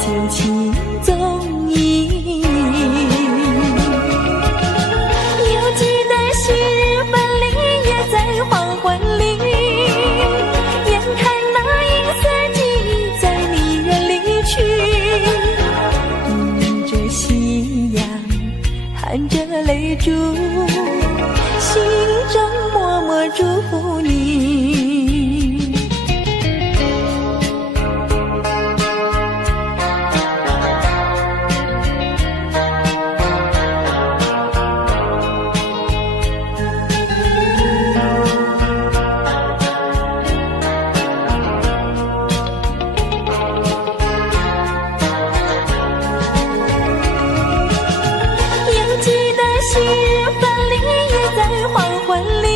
旧情踪影。犹记得昔日分离，也在黄昏里。眼看那银色记忆在你远离去，迎着夕阳，含着泪珠，心中默默祝福你。昔日分离，也在黄昏里。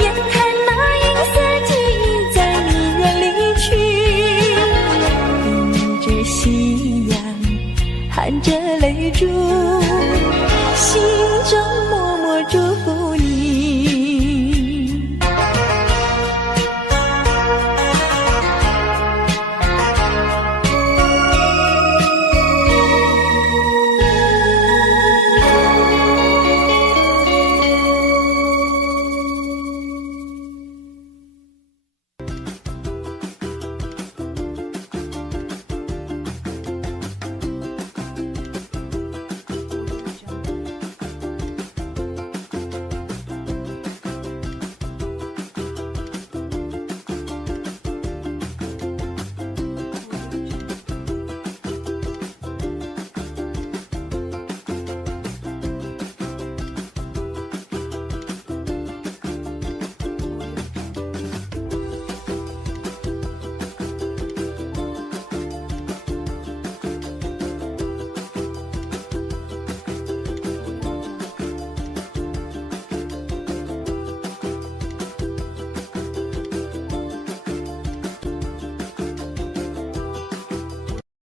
眼看那银色记忆在你远离去，迎着夕阳，含着泪珠，心中默